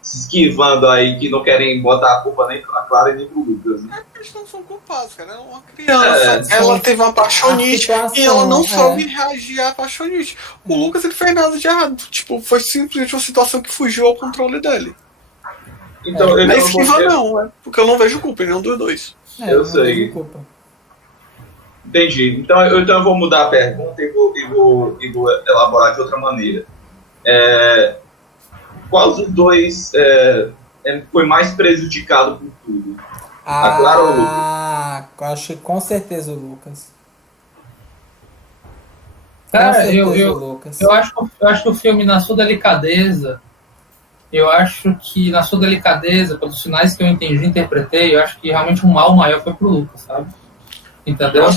se esquivando aí, que não querem botar a culpa nem pra Clara nem pro Lucas. Né? Eles não são culpados, cara. Ela é uma criança. Ela teve uma apaixonite e ela não soube reagir à apaixonite. O Lucas, ele fez nada de errado. Tipo, foi simplesmente uma situação que fugiu ao contrle dele. Então, não é esquiva não, porque eu não vejo culpa em nenhum dos dois. Eu sei. Entendi. Então eu vou mudar a pergunta e vou elaborar de outra maneira. Qual dos dois foi mais prejudicado por tudo? A Clara ou o Lucas? Acho que com certeza o Lucas. Cara, eu acho que o filme, na sua delicadeza, pelos sinais que eu entendi, interpretei, eu acho que realmente o mal maior foi pro Lucas, sabe? Entendeu?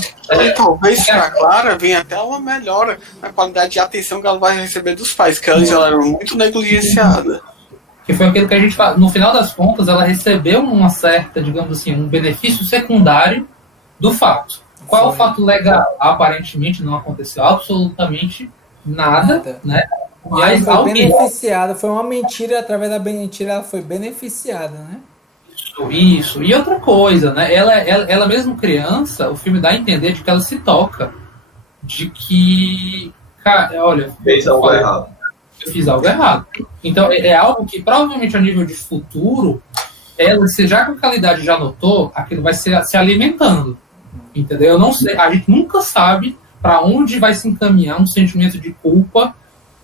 Talvez pra Clara venha até uma melhora na qualidade de atenção que ela vai receber dos pais, que ela já era muito negligenciada. que foi aquilo que a gente fala. No final das contas, ela recebeu uma certa, digamos assim, um benefício secundário do fato. Qual é o fato legal? Aparentemente não aconteceu absolutamente nada, né? Mas ela foi beneficiada, foi uma mentira, através da mentira ela foi beneficiada, né? Isso. E outra coisa, né? Ela mesmo criança, o filme dá a entender de que ela se toca. De que, cara, olha, fez algo errado. Eu fiz algo errado. Então, é algo que provavelmente a nível de futuro, ela, se já com a qualidade já notou, aquilo vai se alimentando. Entendeu? Eu não sei, a gente nunca sabe para onde vai se encaminhar um sentimento de culpa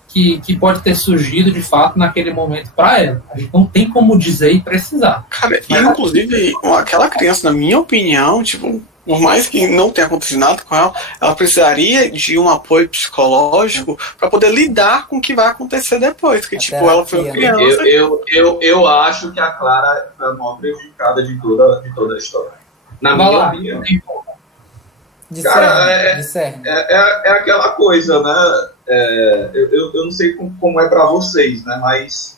que pode ter surgido de fato naquele momento para ela. A gente não tem como dizer e precisar. Cara, inclusive, aquela criança, na minha opinião, tipo, por mais que não tenha acontecido nada com ela precisaria de um apoio psicológico para poder lidar com o que vai acontecer depois. Que, tipo, ela foi uma criança. Eu acho que a Clara é a maior prejudicada de toda a história. Na minha opinião. Cara, é aquela coisa, né? Eu não sei como é para vocês, né?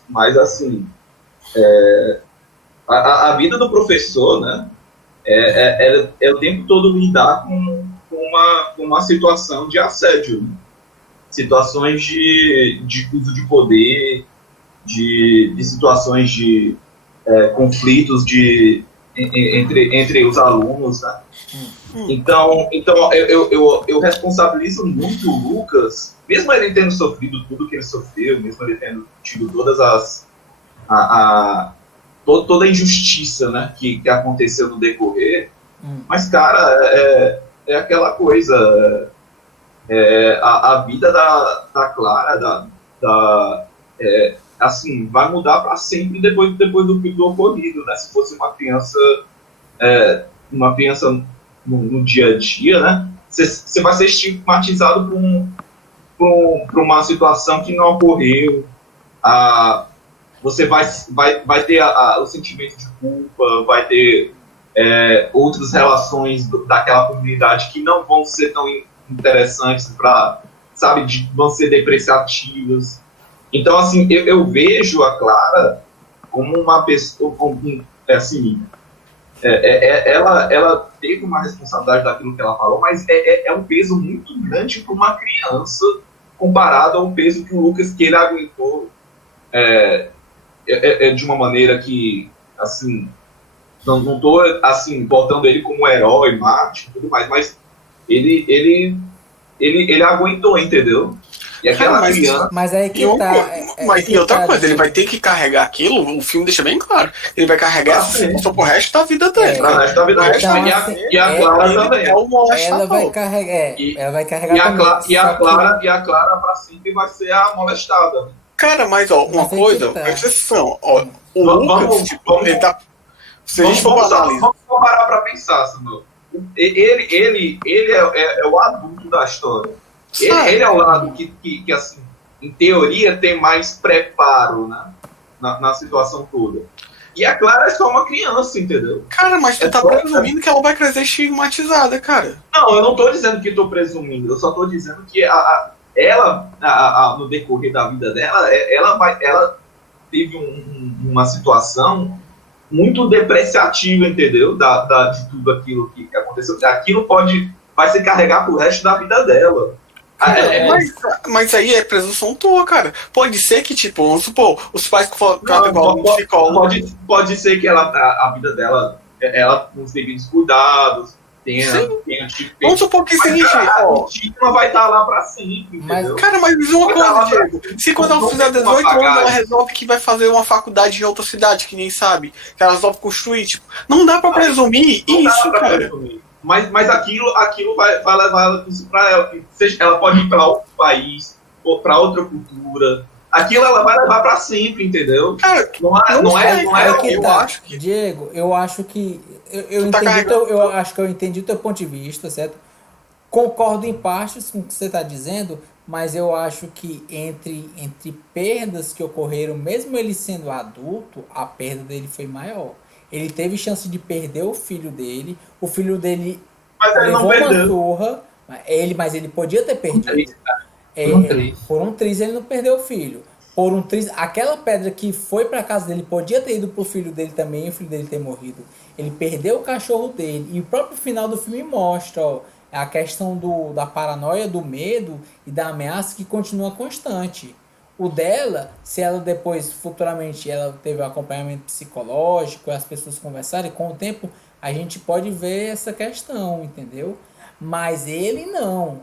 Mas assim, a vida do professor, né? É o tempo todo lidar com uma situação de assédio, né? Situações de uso de poder, de situações de conflitos entre os alunos, né? Então eu responsabilizo muito o Lucas, mesmo ele tendo sofrido tudo que ele sofreu, mesmo ele tendo tido todas toda a injustiça, né, que aconteceu no decorrer. Mas, cara, é aquela coisa, a vida da Clara, assim, vai mudar para sempre depois do ocorrido, né? Se fosse uma criança no dia a dia, né? Você vai ser estigmatizado por uma situação que não ocorreu. Você vai ter o sentimento de culpa, vai ter outras relações daquela comunidade que não vão ser tão interessantes vão ser depreciativas. Então, assim, eu vejo a Clara como uma pessoa, assim, ela teve uma responsabilidade daquilo que ela falou, mas é um peso muito grande para uma criança comparado ao peso que o Lucas que ele aguentou de uma maneira que, assim, não estou assim, botando ele como herói, mártir e tudo mais, mas ele aguentou, entendeu? E aquela criança... Mas aí que mas tem outra coisa, ele vai ter que carregar aquilo, o filme deixa bem claro, ele vai carregar essa situação pro resto da vida dele. Pro resto da vida dele. E a Clara também. Ela vai carregar, ela vai carregar e a Clara pra sempre vai ser a molestada. Cara, mas ó, uma coisa, presta atenção, ó, o Lucas, tipo, ele tá... Se a gente for analisar... Vamos parar pra pensar, Samuel. Ele é o adulto da história. Ele é o lado que, assim, em teoria, tem mais preparo, né, na situação toda. E a Clara é só uma criança, entendeu? Cara, mas tu tá presumindo que ela vai crescer estigmatizada, cara. Não, eu não tô dizendo que tô presumindo. Eu só tô dizendo que ela, no decorrer da vida dela, ela teve uma situação muito depreciativa, entendeu? De tudo aquilo que aconteceu. Aquilo vai se carregar pro resto da vida dela. Mas aí é presunção tua, cara. Pode ser que, tipo, vamos supor, os pais pode ser que a vida dela, ela com os devidos cuidados, tenha vamos supor que sim, ela vai estar lá pra sempre. Cara, mas diz uma coisa, Diego. Se quando ela fizer 18 anos, ela resolve que vai fazer uma faculdade em outra cidade, que nem sabe, que ela resolve construir, tipo, não dá pra presumir isso, cara. Mas aquilo vai levar isso para ela. Ela pode ir para outro país, ou para outra cultura. Aquilo ela vai levar para sempre, entendeu? Cara, eu acho que... Diego, eu acho que... Eu acho que eu entendi o teu ponto de vista, certo? Concordo em partes com o que você está dizendo, mas eu acho que entre perdas que ocorreram, mesmo ele sendo adulto, a perda dele foi maior. Ele teve chance de perder o filho dele levou uma surra, mas ele podia ter perdido. Por um triz ele não perdeu o filho. por um triz, aquela pedra que foi pra casa dele podia ter ido pro filho dele também e o filho dele ter morrido. Ele perdeu o cachorro dele. E o próprio final do filme mostra, ó, a questão da paranoia, do medo e da ameaça que continua constante. O dela, se ela depois, futuramente, ela teve um acompanhamento psicológico, as pessoas conversarem, com o tempo a gente pode ver essa questão, entendeu? Mas ele não.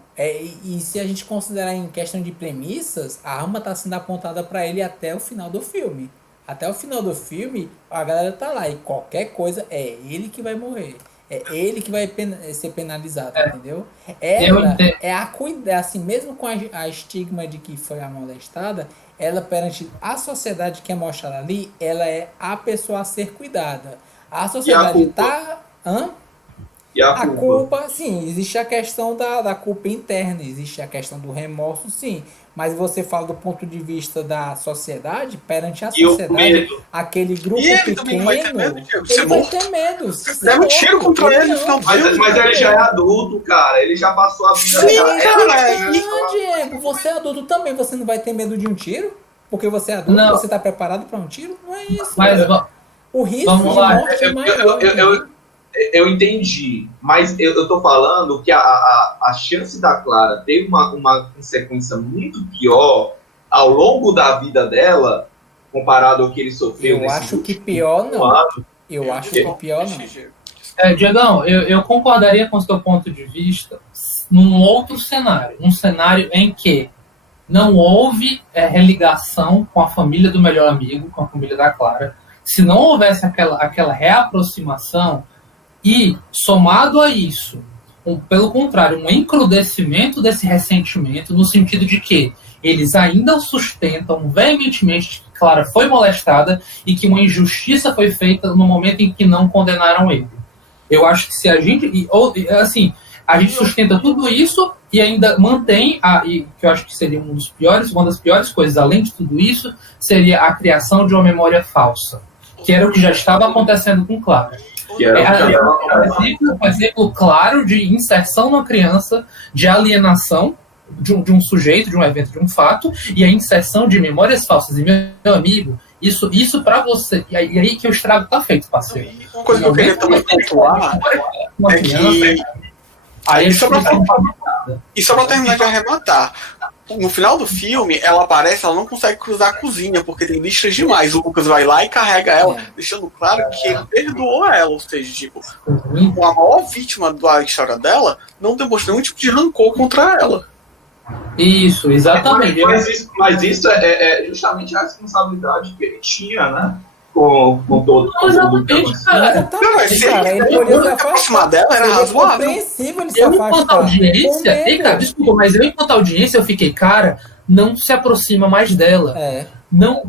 E se a gente considerar em questão de premissas, a arma está sendo apontada para ele até o final do filme. Até o final do filme, a galera tá lá e qualquer coisa é ele que vai morrer. É ele que vai ser penalizado, entendeu? Ela é a cuidar, assim, mesmo com a estigma de que foi a molestada, ela perante a sociedade que é mostrada ali, ela é a pessoa a ser cuidada. A sociedade tá... Hã? E a culpa, sim, existe a questão da culpa interna, existe a questão do remorso, sim. Mas você fala do ponto de vista da sociedade, perante a sociedade, aquele grupo pequeno, vai ter medo, ele vai ter medo. Deve um tiro contra ele no final. Mas ele já é adulto, cara. Ele já passou a vida. Sim, cara. Diego, você é adulto também, você não vai ter medo de um tiro? Porque você é adulto, você tá preparado para um tiro? Não é isso. Mas, o risco de morte é maior. Eu entendi, mas eu tô falando que a chance da Clara ter uma consequência muito pior ao longo da vida dela, comparado ao que ele sofreu. Eu acho que pior não. Eu acho que pior não. Diegão, eu concordaria com o seu ponto de vista num outro cenário. Um cenário em que não houve religação com a família do melhor amigo, com a família da Clara. Se não houvesse aquela reaproximação, e, somado a isso, pelo contrário, um encrudecimento desse ressentimento, no sentido de que eles ainda o sustentam veementemente de que Clara foi molestada e que uma injustiça foi feita no momento em que não condenaram ele. Eu acho que se a gente... a gente sustenta tudo isso e ainda mantém, que eu acho que seria uma das piores coisas, além de tudo isso, seria a criação de uma memória falsa, que era o que já estava acontecendo com Clara. Um exemplo claro de inserção na criança, de alienação de um sujeito, de um evento, de um fato, e a inserção de memórias falsas. E, meu amigo, isso para você... E aí que o estrago tá feito, parceiro. Uma coisa que eu queria também pontuar é que... Aí, só pra terminar de arrematar, no final do filme, ela aparece, ela não consegue cruzar a cozinha, porque tem lixas demais. O Lucas vai lá e carrega ela, deixando claro que ele perdoou ela. Ou seja, tipo, a maior vítima da história dela não demonstrou nenhum tipo de rancor contra ela. Isso, exatamente. Mas isso é justamente a responsabilidade que ele tinha, né? Com todo mundo. Ele podia se afastar dela, era razoável. Eu, enquanto audiência, desculpa, mas eu, enquanto audiência, eu fiquei, cara, não se aproxima mais dela. Não,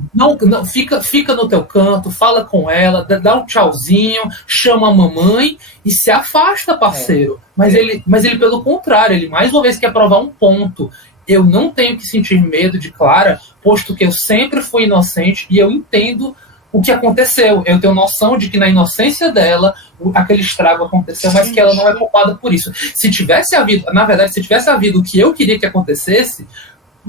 fica no teu canto, fala com ela, dá um tchauzinho, chama a mamãe e se afasta, parceiro. Mas ele, pelo contrário, ele mais uma vez quer provar um ponto. Eu não tenho que sentir medo de Clara, posto que eu sempre fui inocente e eu entendo o que aconteceu. Eu tenho noção de que na inocência dela aquele estrago aconteceu, mas que ela não é culpada por isso. Se tivesse havido o que eu queria que acontecesse,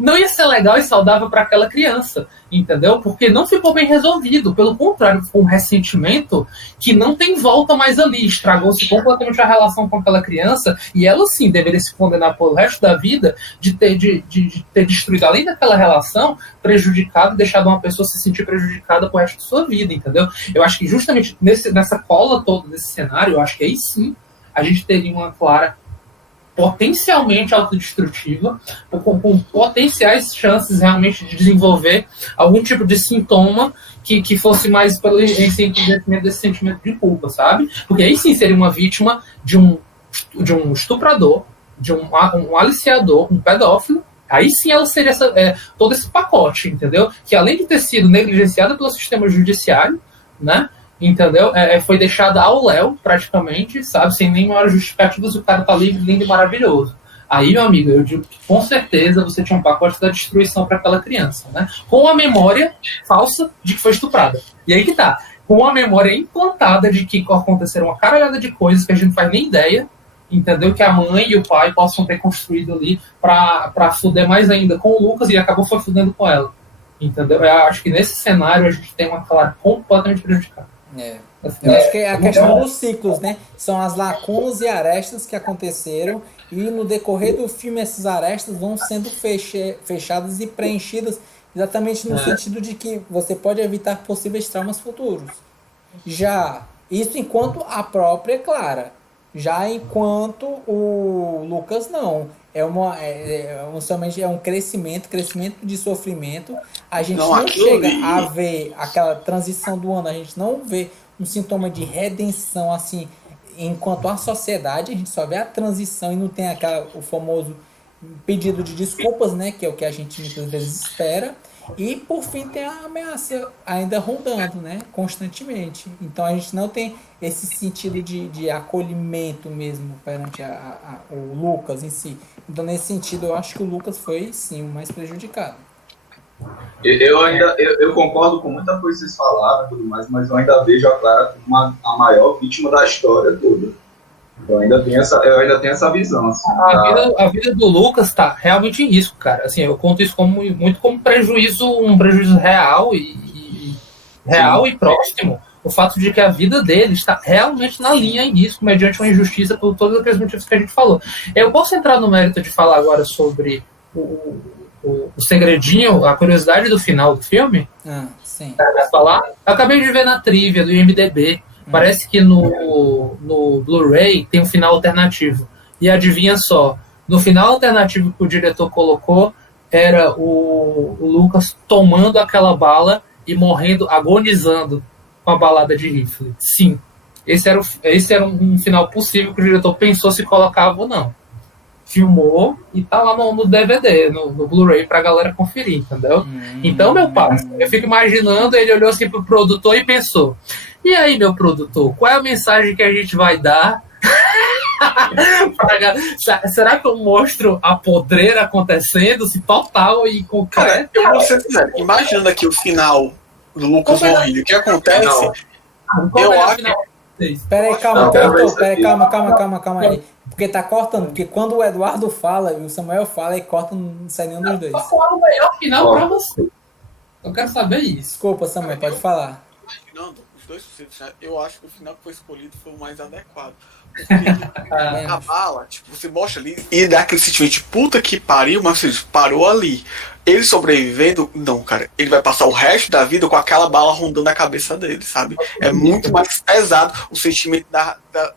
não ia ser legal e saudável para aquela criança, entendeu? Porque não ficou bem resolvido. Pelo contrário, ficou um ressentimento que não tem volta mais ali. Estragou-se completamente a relação com aquela criança e ela, sim, deveria se condenar pelo resto da vida de ter destruído, além daquela relação, prejudicado, deixado uma pessoa se sentir prejudicada pro resto da sua vida, entendeu? Eu acho que justamente nessa cola toda, nesse cenário, eu acho que aí sim a gente teria uma Clara potencialmente autodestrutiva, com potenciais chances realmente de desenvolver algum tipo de sintoma que fosse mais pelo enriquecimento desse sentimento de culpa, sabe? Porque aí sim seria uma vítima de um estuprador, de um aliciador, um pedófilo. Aí sim ela seria todo esse pacote, entendeu? Que além de ter sido negligenciada pelo sistema judiciário, né? Entendeu? Foi deixada ao léu, praticamente, sabe? Sem nem maior justificativa, o cara tá livre, lindo e maravilhoso. Aí, meu amigo, eu digo que com certeza você tinha um pacote da destruição para aquela criança, né? Com a memória falsa de que foi estuprada. E aí que tá. Com a memória implantada de que aconteceram uma caralhada de coisas que a gente não faz nem ideia, entendeu? Que a mãe e o pai possam ter construído ali pra fuder mais ainda com o Lucas e acabou foi fudendo com ela. Entendeu? Eu acho que nesse cenário a gente tem uma Clara completamente prejudicada. Eu acho que é a questão dos ciclos, né? São as lacunas e arestas que aconteceram e no decorrer do filme essas arestas vão sendo fechadas e preenchidas exatamente no sentido de que você pode evitar possíveis traumas futuros. Já, isso enquanto a própria Clara. Já enquanto o Lucas não. Somente um crescimento de sofrimento. A gente não chega a ver aquela transição do ano, a gente não vê um sintoma de redenção assim, enquanto a sociedade, a gente só vê a transição e não tem o famoso pedido de desculpas, né, que é o que a gente muitas vezes espera. E por fim tem a ameaça ainda rondando, né, constantemente. Então a gente não tem esse sentido de acolhimento mesmo perante o Lucas em si. Então nesse sentido eu acho que o Lucas foi sim o mais prejudicado. Eu concordo com muita coisa que vocês falaram e tudo mais, mas eu ainda vejo a Clara como a maior vítima da história toda. Eu ainda tenho essa visão. Assim, a vida do Lucas tá realmente em risco, cara. Assim, eu conto isso muito como um prejuízo real e próximo. O fato de que a vida dele está realmente na linha em risco, mediante uma injustiça por todos aqueles motivos que a gente falou. Eu posso entrar no mérito de falar agora sobre o segredinho, a curiosidade do final do filme? Sim. Vai falar? Eu acabei de ver na trivia do IMDb. Parece que no Blu-ray tem um final alternativo. E adivinha só, no final alternativo que o diretor colocou, era o Lucas tomando aquela bala e morrendo, agonizando com a balada de rifle. Sim, esse era um final possível que o diretor pensou se colocava ou não. Filmou e tá lá no DVD, no Blu-ray pra galera conferir, entendeu? Então, meu parceiro, eu fico imaginando, ele olhou assim pro produtor e pensou: e aí, meu produtor, qual é a mensagem que a gente vai dar? Será que eu mostro a podreira acontecendo, se total e concreto? Cara, eu vou ser sincero, imaginando aqui o final do Lucas morrendo, o que acontece? Eu acho que... Peraí, calma aí. Porque tá cortando, porque quando o Eduardo fala e o Samuel fala, e corta, não sai nenhum dos dois. Qual é o melhor final pra você? Eu quero saber isso. Desculpa, Samuel, pode falar. Imaginando os dois sucessos, eu acho que o final que foi escolhido foi o mais adequado. Porque a bala, tipo, você mostra ali e dá aquele sentimento de puta que pariu, mas você parou ali. Ele sobrevivendo, não, cara, ele vai passar o resto da vida com aquela bala rondando a cabeça dele, sabe? É muito mais pesado o sentimento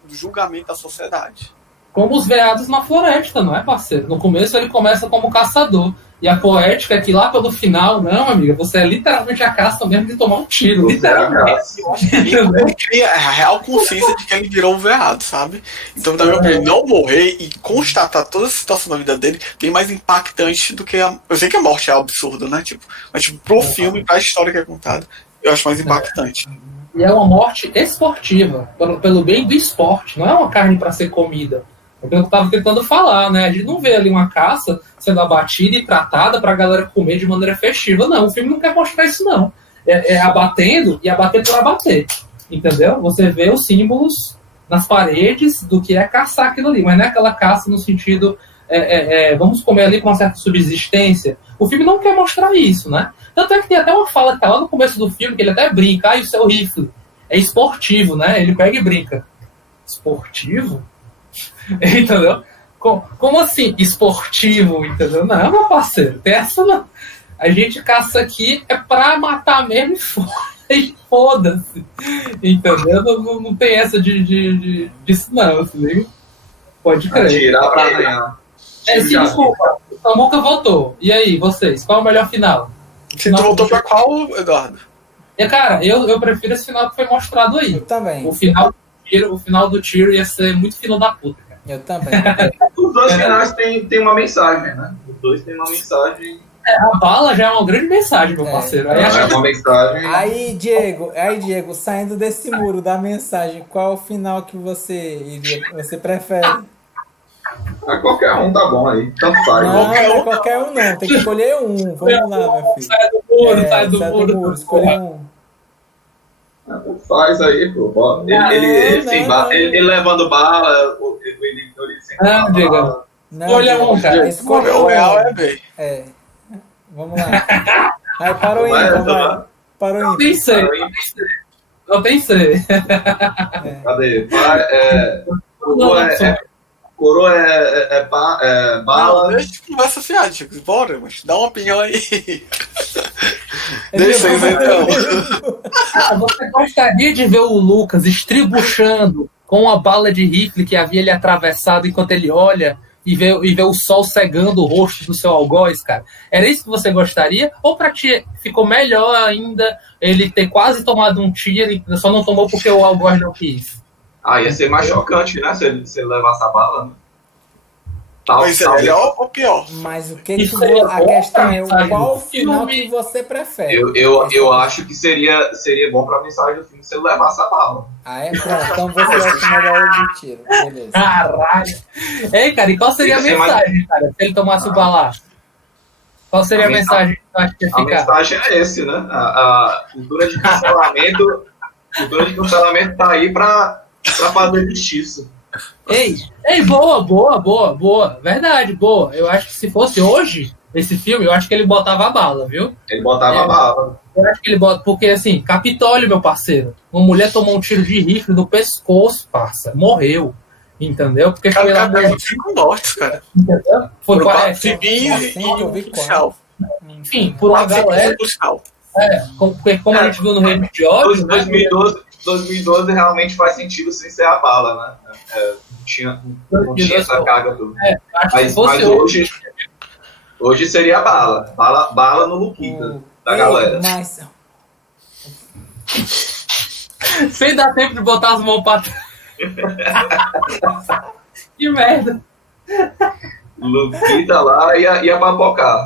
do julgamento da sociedade. Como os veados na floresta, não é, parceiro? No começo ele começa como caçador. E a poética é que lá pelo final, não, amiga, você é literalmente a caça mesmo de tomar um tiro. Literalmente. Ele cria a real consciência de que ele virou um veado, sabe? Então, também ele não morrer e constatar toda a situação da vida dele bem mais impactante do que a... Eu sei que a morte é absurda, né? Mas pro filme, pra história que é contada, eu acho mais impactante. E é uma morte esportiva, pelo bem do esporte. Não é uma carne para ser comida. É o que eu estava tentando falar, né? A gente não vê ali uma caça sendo abatida e tratada para a galera comer de maneira festiva. Não, o filme não quer mostrar isso, não. É abatendo e abater por abater. Entendeu? Você vê os símbolos nas paredes do que é caçar aquilo ali. Mas não é aquela caça no sentido... vamos comer ali com uma certa subsistência. O filme não quer mostrar isso, né? Tanto é que tem até uma fala que tá lá no começo do filme, que ele até brinca: o seu rifle é esportivo, né? Ele pega e brinca. Esportivo? Entendeu? Como assim esportivo? Entendeu? Não, meu parceiro, tem essa não. A gente caça aqui é pra matar mesmo e foda-se. Entendeu? Não tem essa disso não, assim. Pode crer. Tirar pra ganhar. Desculpa. O Samuca votou. E aí, vocês? Qual é o melhor final? Você votou pra qual, Eduardo? Cara, eu prefiro esse final que foi mostrado aí. Eu também. O final do tiro ia ser muito filho da puta, cara. Eu também. Os dois finais tem uma mensagem, né? Os dois têm uma mensagem. A bala já é uma grande mensagem, meu parceiro. Aí é uma mensagem. Aí, Diego, saindo desse muro da mensagem, qual é o final que você prefere? Qualquer um tá bom aí. Tanto faz. Não, qualquer um não. Tem que escolher um. Vamos lá, meu filho. Sai do muro. Escolhe um. Faz aí, pô. Ele levando bala, ele sem Diego. Escolha um, cara. Escolha o um. real é bem. Vamos lá. Aí parou Não é ímpar, essa, vai. né? Parou Eu ímpar. pensei. Eu pensei. Cadê? Coroa é Não, bala. deixa de conversa fiada, Chico. Bora, mas dá uma opinião aí. Deixa aí, então. Você gostaria de ver o Lucas estribuchando com uma bala de rifle que havia ele atravessado enquanto ele olha e vê o sol cegando o rosto do seu algoz, cara? Era isso que você gostaria? Ou pra ti ficou melhor ainda ele ter quase tomado um tiro e só não tomou porque o algoz não quis? Ia ser mais chocante, né? Se ele levasse a bala, né? Mas é melhor ou pior? Mas o que Isso que seria a bom, questão é cara, qual sabe? final Filme. que você prefere? Eu acho que seria bom pra mensagem do filme se ele levasse a bala. Ah, é? Pronto, então você acha melhor o de tiro. Beleza. Caralho! Ei, cara, e qual seria a Ia ser mensagem, cara, se ele tomasse o balaço? Qual seria a mensagem que tu acha que ia A ficar? mensagem é esse, né? A cultura de cancelamento tá aí pra fazer justiça. Ei, boa. Verdade, boa. Eu acho que se fosse hoje, esse filme, eu acho que ele botava a bala, viu? Ele botava a bala. Eu acho que ele bota, porque assim, Capitólio, meu parceiro, uma mulher tomou um tiro de rifle no pescoço, parça, morreu. Entendeu? Porque foi lá Cara, 5 mortes, cara. entendeu? Foi Por 4 parece, civis Sim, e eu vi um policial. enfim, por uma 4 civis e galera, um policial. porque como a gente viu no Reino de Ódio, né? 2012 realmente faz sentido sem ser a bala, né? Não tinha essa carga toda. Acho que Mas se fosse hoje seria a bala. Bala no Luquita da galera. Mas sem dar tempo de botar as mãos pra trás. Que merda. Luquita lá ia papocar.